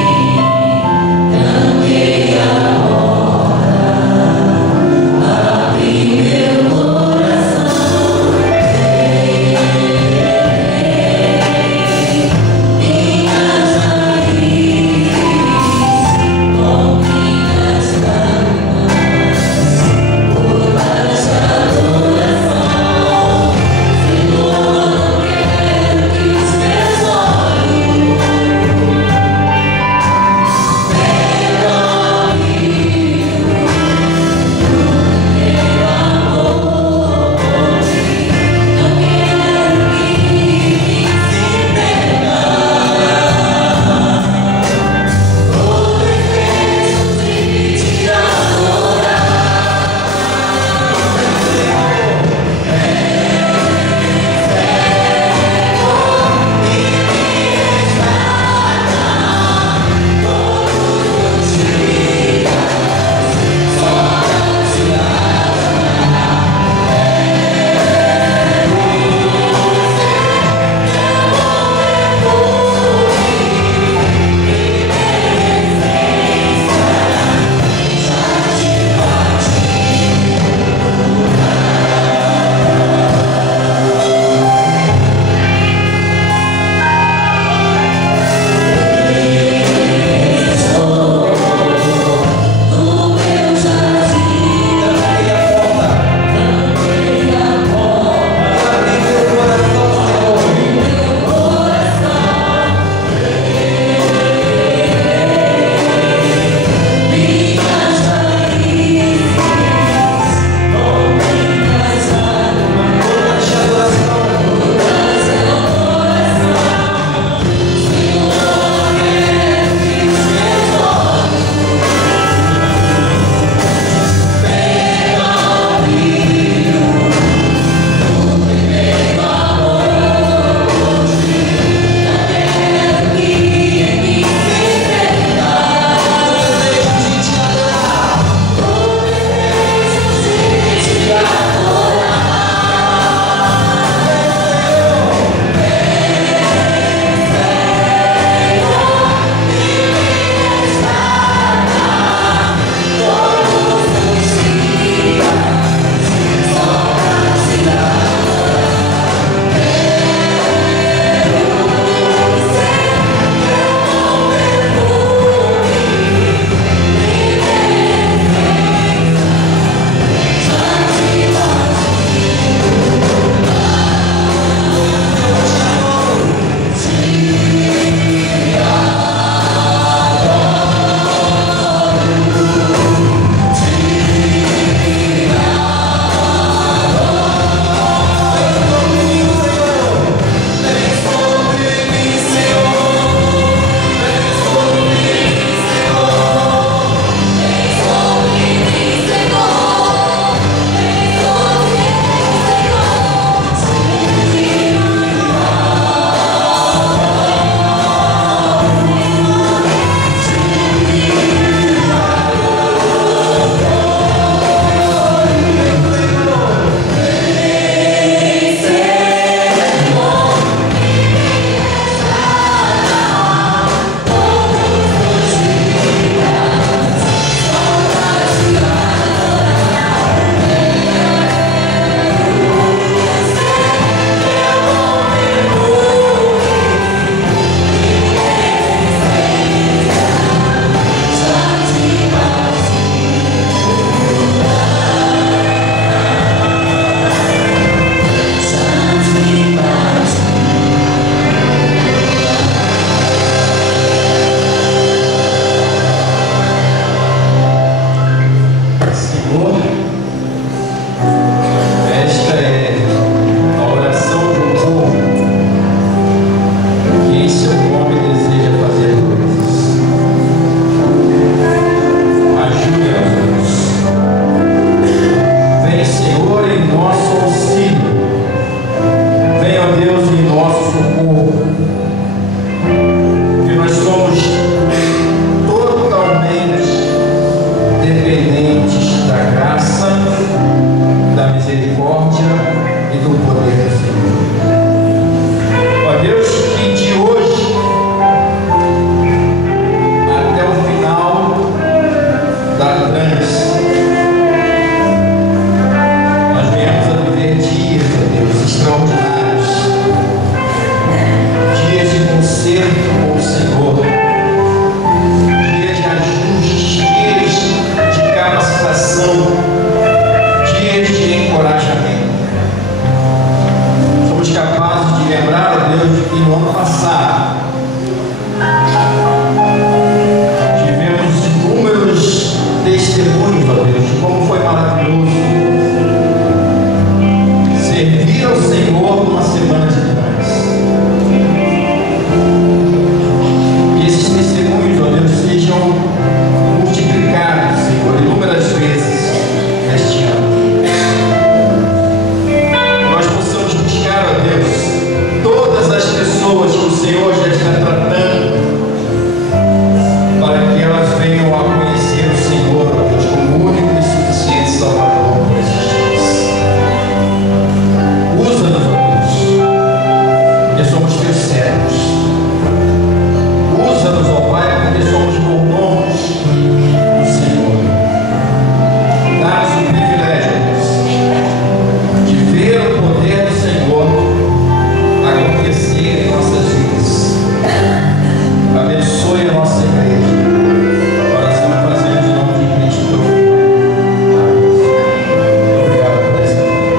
no ano passado, tivemos inúmeros testemunhos, ó Deus, de como foi maravilhoso servir ao Senhor numa semana de paz. Que esses testemunhos, ó Deus, sejam multiplicados, Senhor, inúmeras vezes neste ano. Nós possamos buscar, ó Deus, todas as pessoas que o Senhor já está tratando, para que elas venham a conhecer o Senhor, ó Deus, como o único e suficiente Salvador por esses dias. Usa-nos, ó Deus, porque somos teus servos. Usa-nos, ó Pai, porque somos mordomos do Senhor. Dá-nos o privilégio, Deus, de ver o poder do Senhor acontecer em nossas vidas. Abençoe a nossa igreja. Oração fazemos em nome de Cristo. Obrigado por essa vida.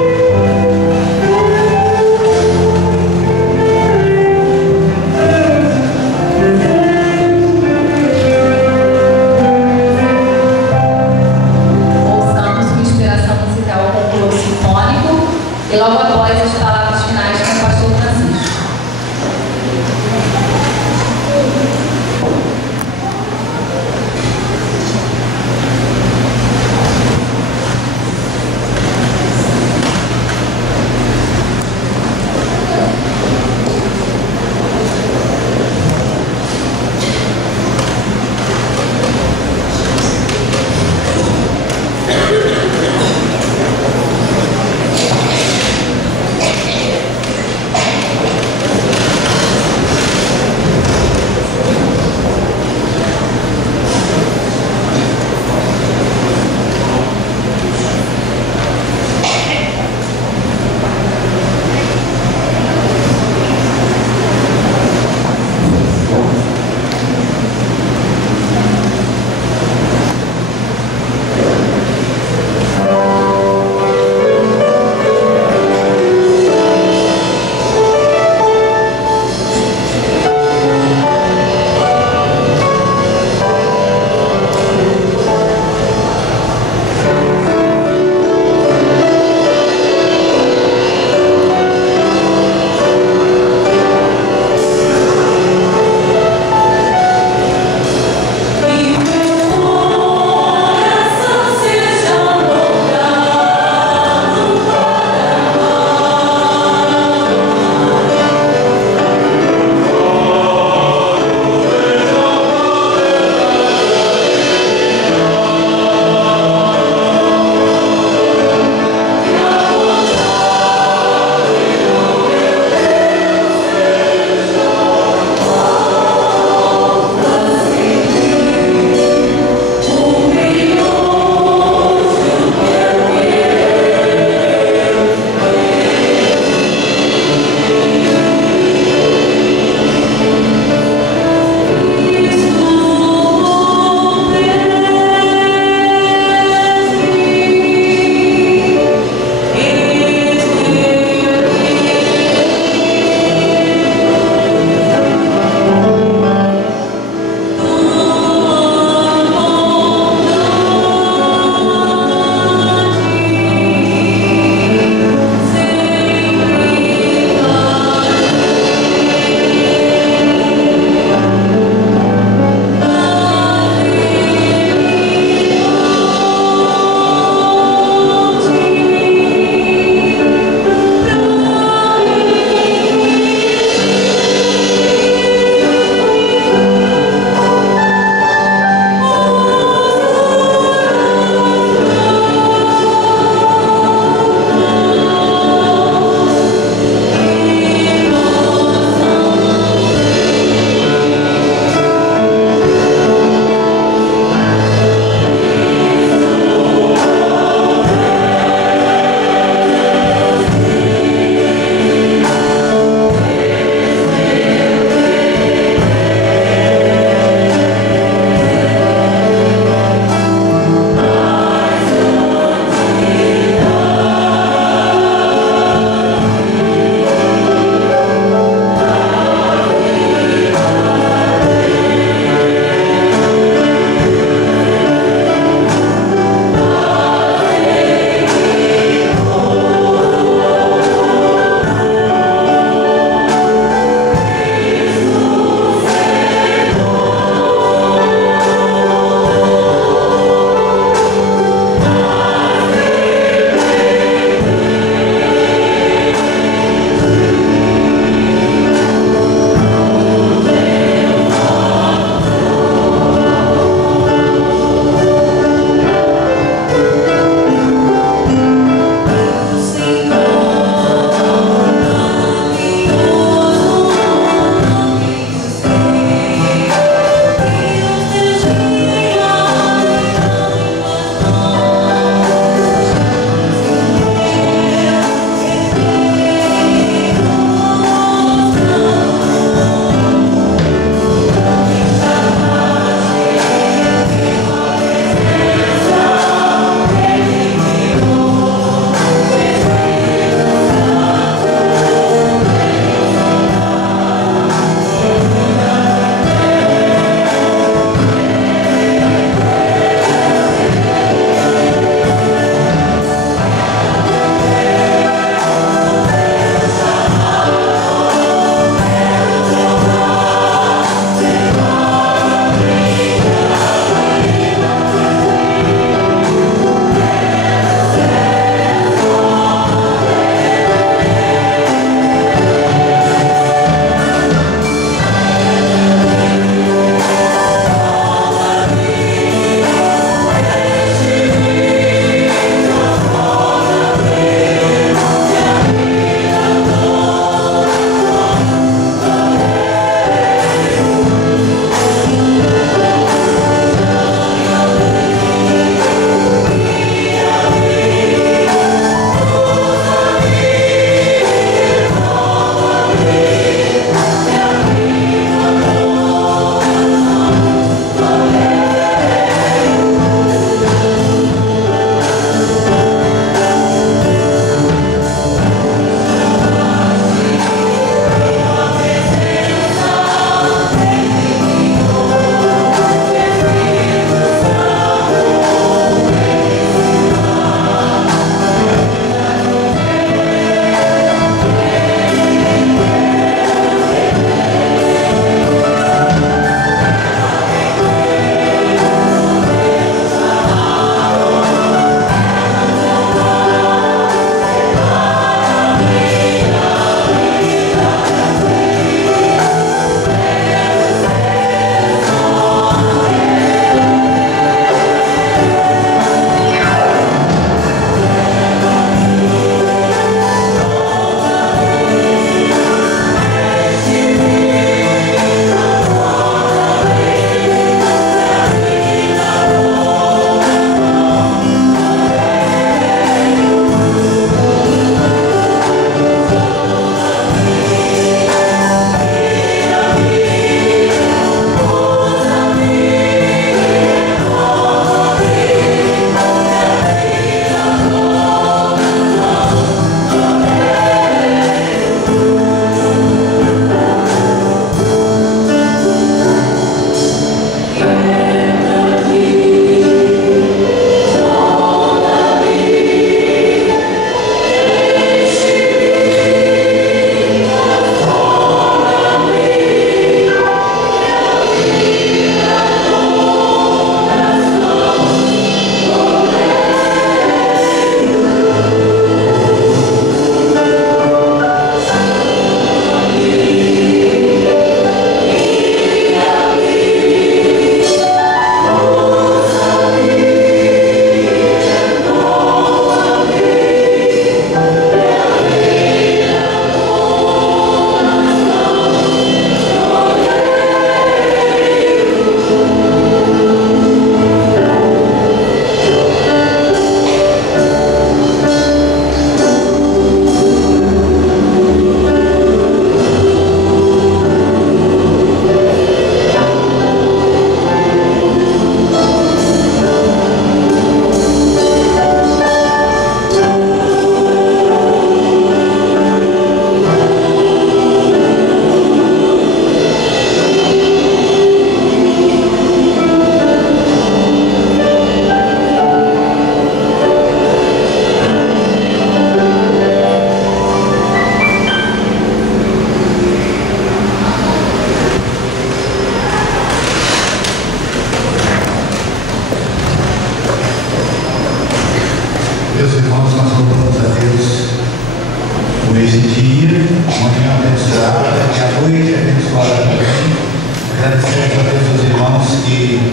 Agradecemos a Deus os irmãos que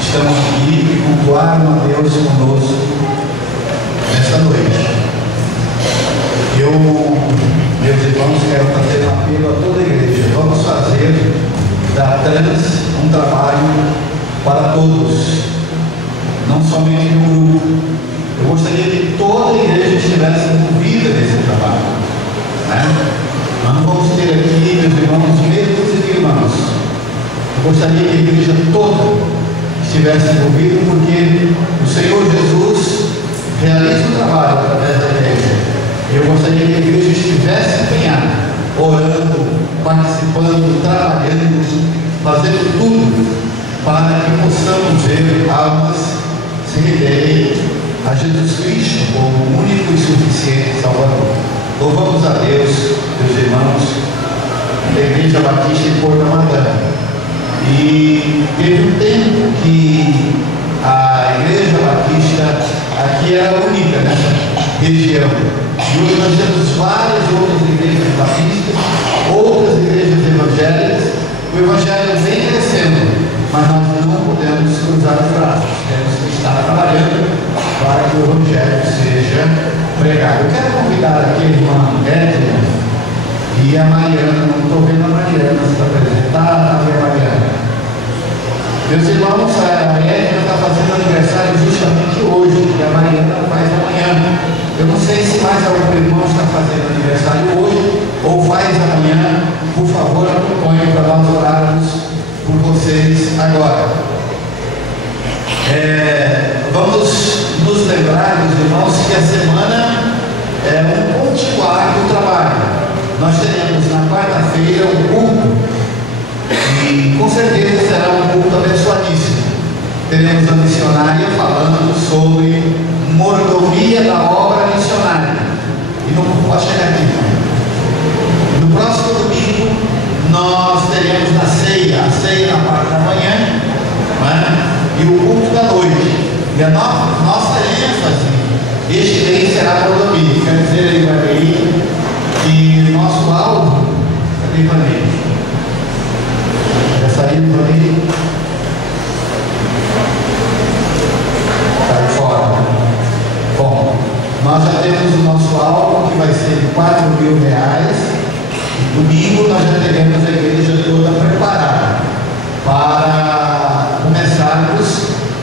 estão aqui e cultuaram a Deus conosco nesta noite. Meus irmãos, quero fazer um apelo a toda a igreja. Vamos fazer da Trans um trabalho para todos, não somente no grupo. Eu gostaria que toda a igreja estivesse envolvida nesse trabalho, né? Nós não vamos ter aqui, meus irmãos, mesmos e irmãos. Eu gostaria que a igreja toda estivesse envolvida, porque o Senhor Jesus realiza o trabalho através da igreja. Eu gostaria que a igreja estivesse empenhada, orando, participando, trabalhando, fazendo tudo para que possamos ver almas se renderem a Jesus Cristo como o único e suficiente Salvador. Louvamos a Deus, meus irmãos, da Igreja Batista em Porto Amadã. E teve um tempo que a Igreja Batista aqui era única nessa região. E hoje nós temos várias outras igrejas batistas, outras igrejas evangélicas. O evangelho vem crescendo, mas nós não podemos cruzar os braços. Temos que estar trabalhando para que o evangelho seja pregado. Eu quero convidar aqui a irmã Edna e a Mariana. Não estou vendo a Mariana se apresentar. A Mariana. Meus irmãos, a Edna está fazendo aniversário justamente hoje e a Mariana faz amanhã. Eu não sei se mais algum irmão está fazendo aniversário hoje ou faz amanhã. Por favor, acompanhe para nós orarmos por vocês agora. Vamos nos lembrar, meus irmãos, que a semana é um continuar do trabalho. Nós teremos na quarta-feira um culto e com certeza será um culto abençoadíssimo. Teremos a missionária falando sobre mordomia da obra missionária. E não pode chegar aqui. No próximo domingo nós teremos a ceia na parte da manhã, né? E o culto da noite. E a nossa ênfase este mês será mordomia. Quer dizer, Ivanei, que nosso alvo é Ivanei. Já saiu Ivanei? Sai fora. Bom, nós já temos o nosso alvo, que vai ser de R$4.000. Domingo nós já teremos a igreja toda preparada para começarmos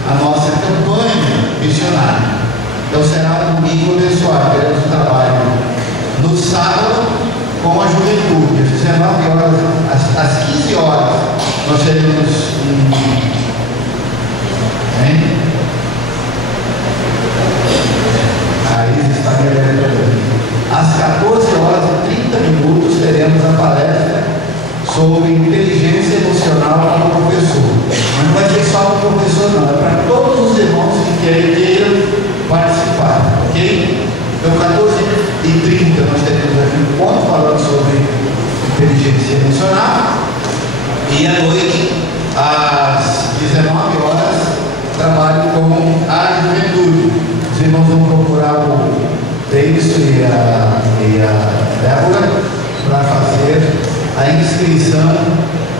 a nossa campanha missionária. Então será um domingo abençoado. Teremos um trabalho no sábado com a juventude, às 19 horas, às 15 horas, nós teremos às 14 horas e 30 minutos teremos a palestra sobre inteligência emocional para o professor. Mas não vai ser só para o professor não, é para todos os irmãos que queiram participar, ok? Então 14h30 nós teremos aqui um ponto falando sobre inteligência emocional e à noite, às 19 horas, trabalho com a juventude. Os irmãos vão procurar o Davidson e a Débora para fazer a inscrição,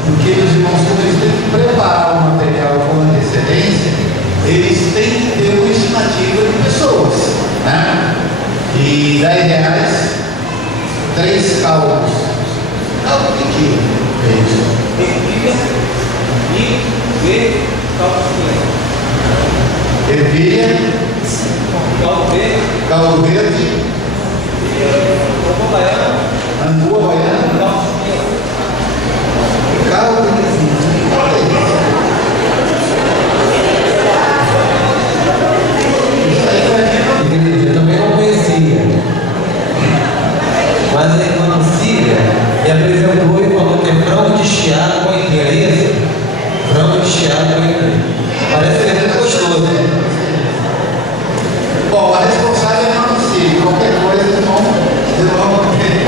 porque os irmãos, como eles têm que preparar o material com antecedência, eles têm que ter uma estimativa de pessoas, né? E R$10, 3 cálculos. Cálculo de quilo é isso? Ervilha, caldo verde, angu baiana, caldo de eu também não conhecia, mas a irmã Cília me apresentou e falou que é frango desfiado com aipim, é isso? Frango desfiado com aipim. Parece que é muito gostoso. Bom, a responsável é a irmã Cília. Qualquer coisa, vocês vão ter.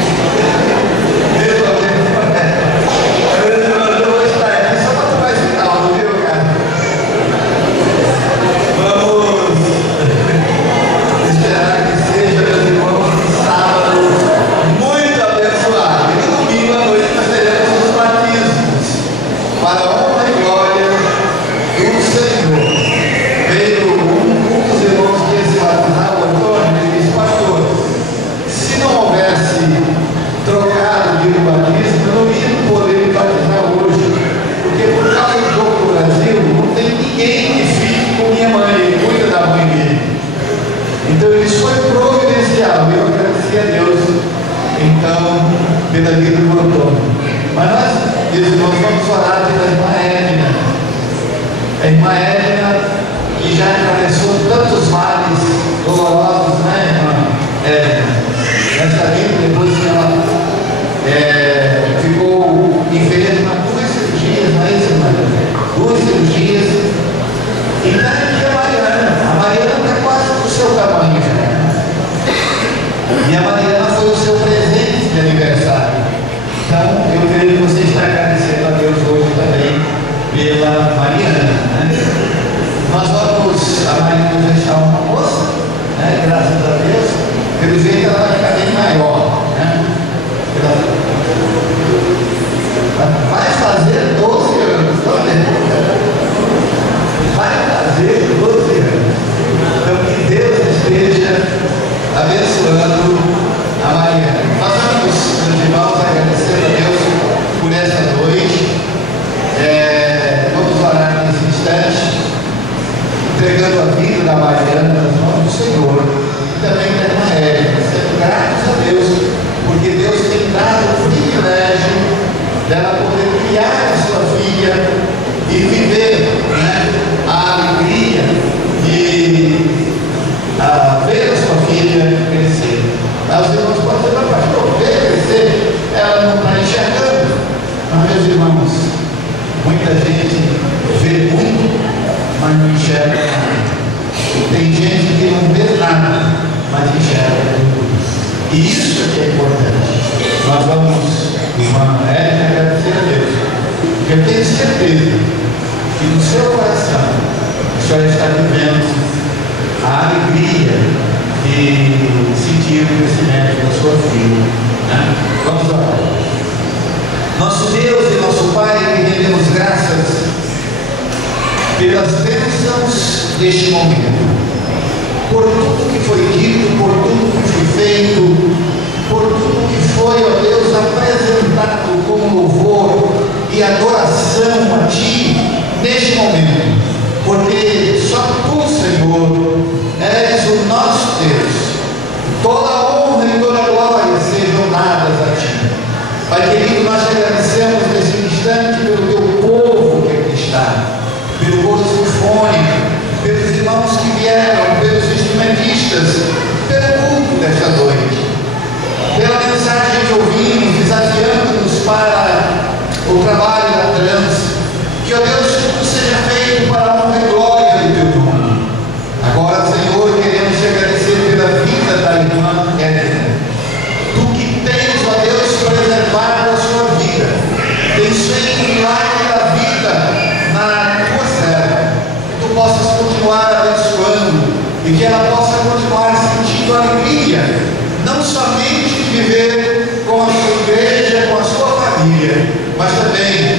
Meus irmãos, vamos orar pela irmã Edna. A irmã Edna, que já atravessou tantos vales dolorosos, né, irmã Edna? Essa vida, depois que ela ficou enferma 2 cirurgias, não é isso, irmã? 2 cirurgias. E está aqui a Mariana. A Mariana está quase do seu tamanho já. E a Mariana foi o seu presente de aniversário. Então, eu creio que você está agradecendo a Deus hoje também pela Mariana, né? Nós vamos, a Mariana nos deixar uma moça, né? Graças a Deus. Pelo jeito ela vai ficar bem maior, né? Vai fazer 12 anos, vai fazer 12 anos. Então, que Deus esteja abençoando a Mariana. Nós vamos, meus irmãos, agradecer a Deus por essa noite. Vamos orar nesse instante, entregando a vida da Mariana nas mãos do Senhor e também da irmã Érica, sendo gratos a Deus, porque Deus tem dado o privilégio dela poder criar a sua filha e viver, né, a alegria de ver a sua filha crescer. Os irmãos podem dizer, pastor, ver crescer, ela não está enxergando. Mas, meus irmãos, muita gente vê muito, mas não enxerga nada. Tem gente que não vê nada, mas enxerga tudo. E isso é que é importante. Nós vamos, irmã Érica, agradecer a Deus, porque eu tenho certeza que no seu coração a senhora está vivendo a alegria de sentir o crescimento da sua filha, né? Vamos orar. Nosso Deus e nosso Pai, que rendemos graças pelas bênçãos deste momento, por tudo que foi dito, por tudo que foi feito, por tudo que foi, ó Deus, apresentado como louvor e adoração a Ti neste momento, porque só Tu, Senhor, és o nosso Deus. Toda honra e toda glória sejam dadas a Ti. Pai querido, nós te agradecemos nesse instante pelo Teu povo que aqui está, pelo coro sinfônico, pelos irmãos que vieram, pelos instrumentistas, pelo culto desta noite, pela mensagem que ouvimos, desafiando-nos para o trabalho da trans. Que, ó Deus, tudo seja feito para a honra e glória do Teu nome. Agora, Senhor, queremos te agradecer pela vida da irmã Edna. Tu que tens, ó Deus, preservado a sua vida, tens feito o milagre da vida na tua serva. Que tu possas continuar abençoando e que ela possa continuar sentindo alegria, não somente de viver com a sua igreja, com a sua família, mas também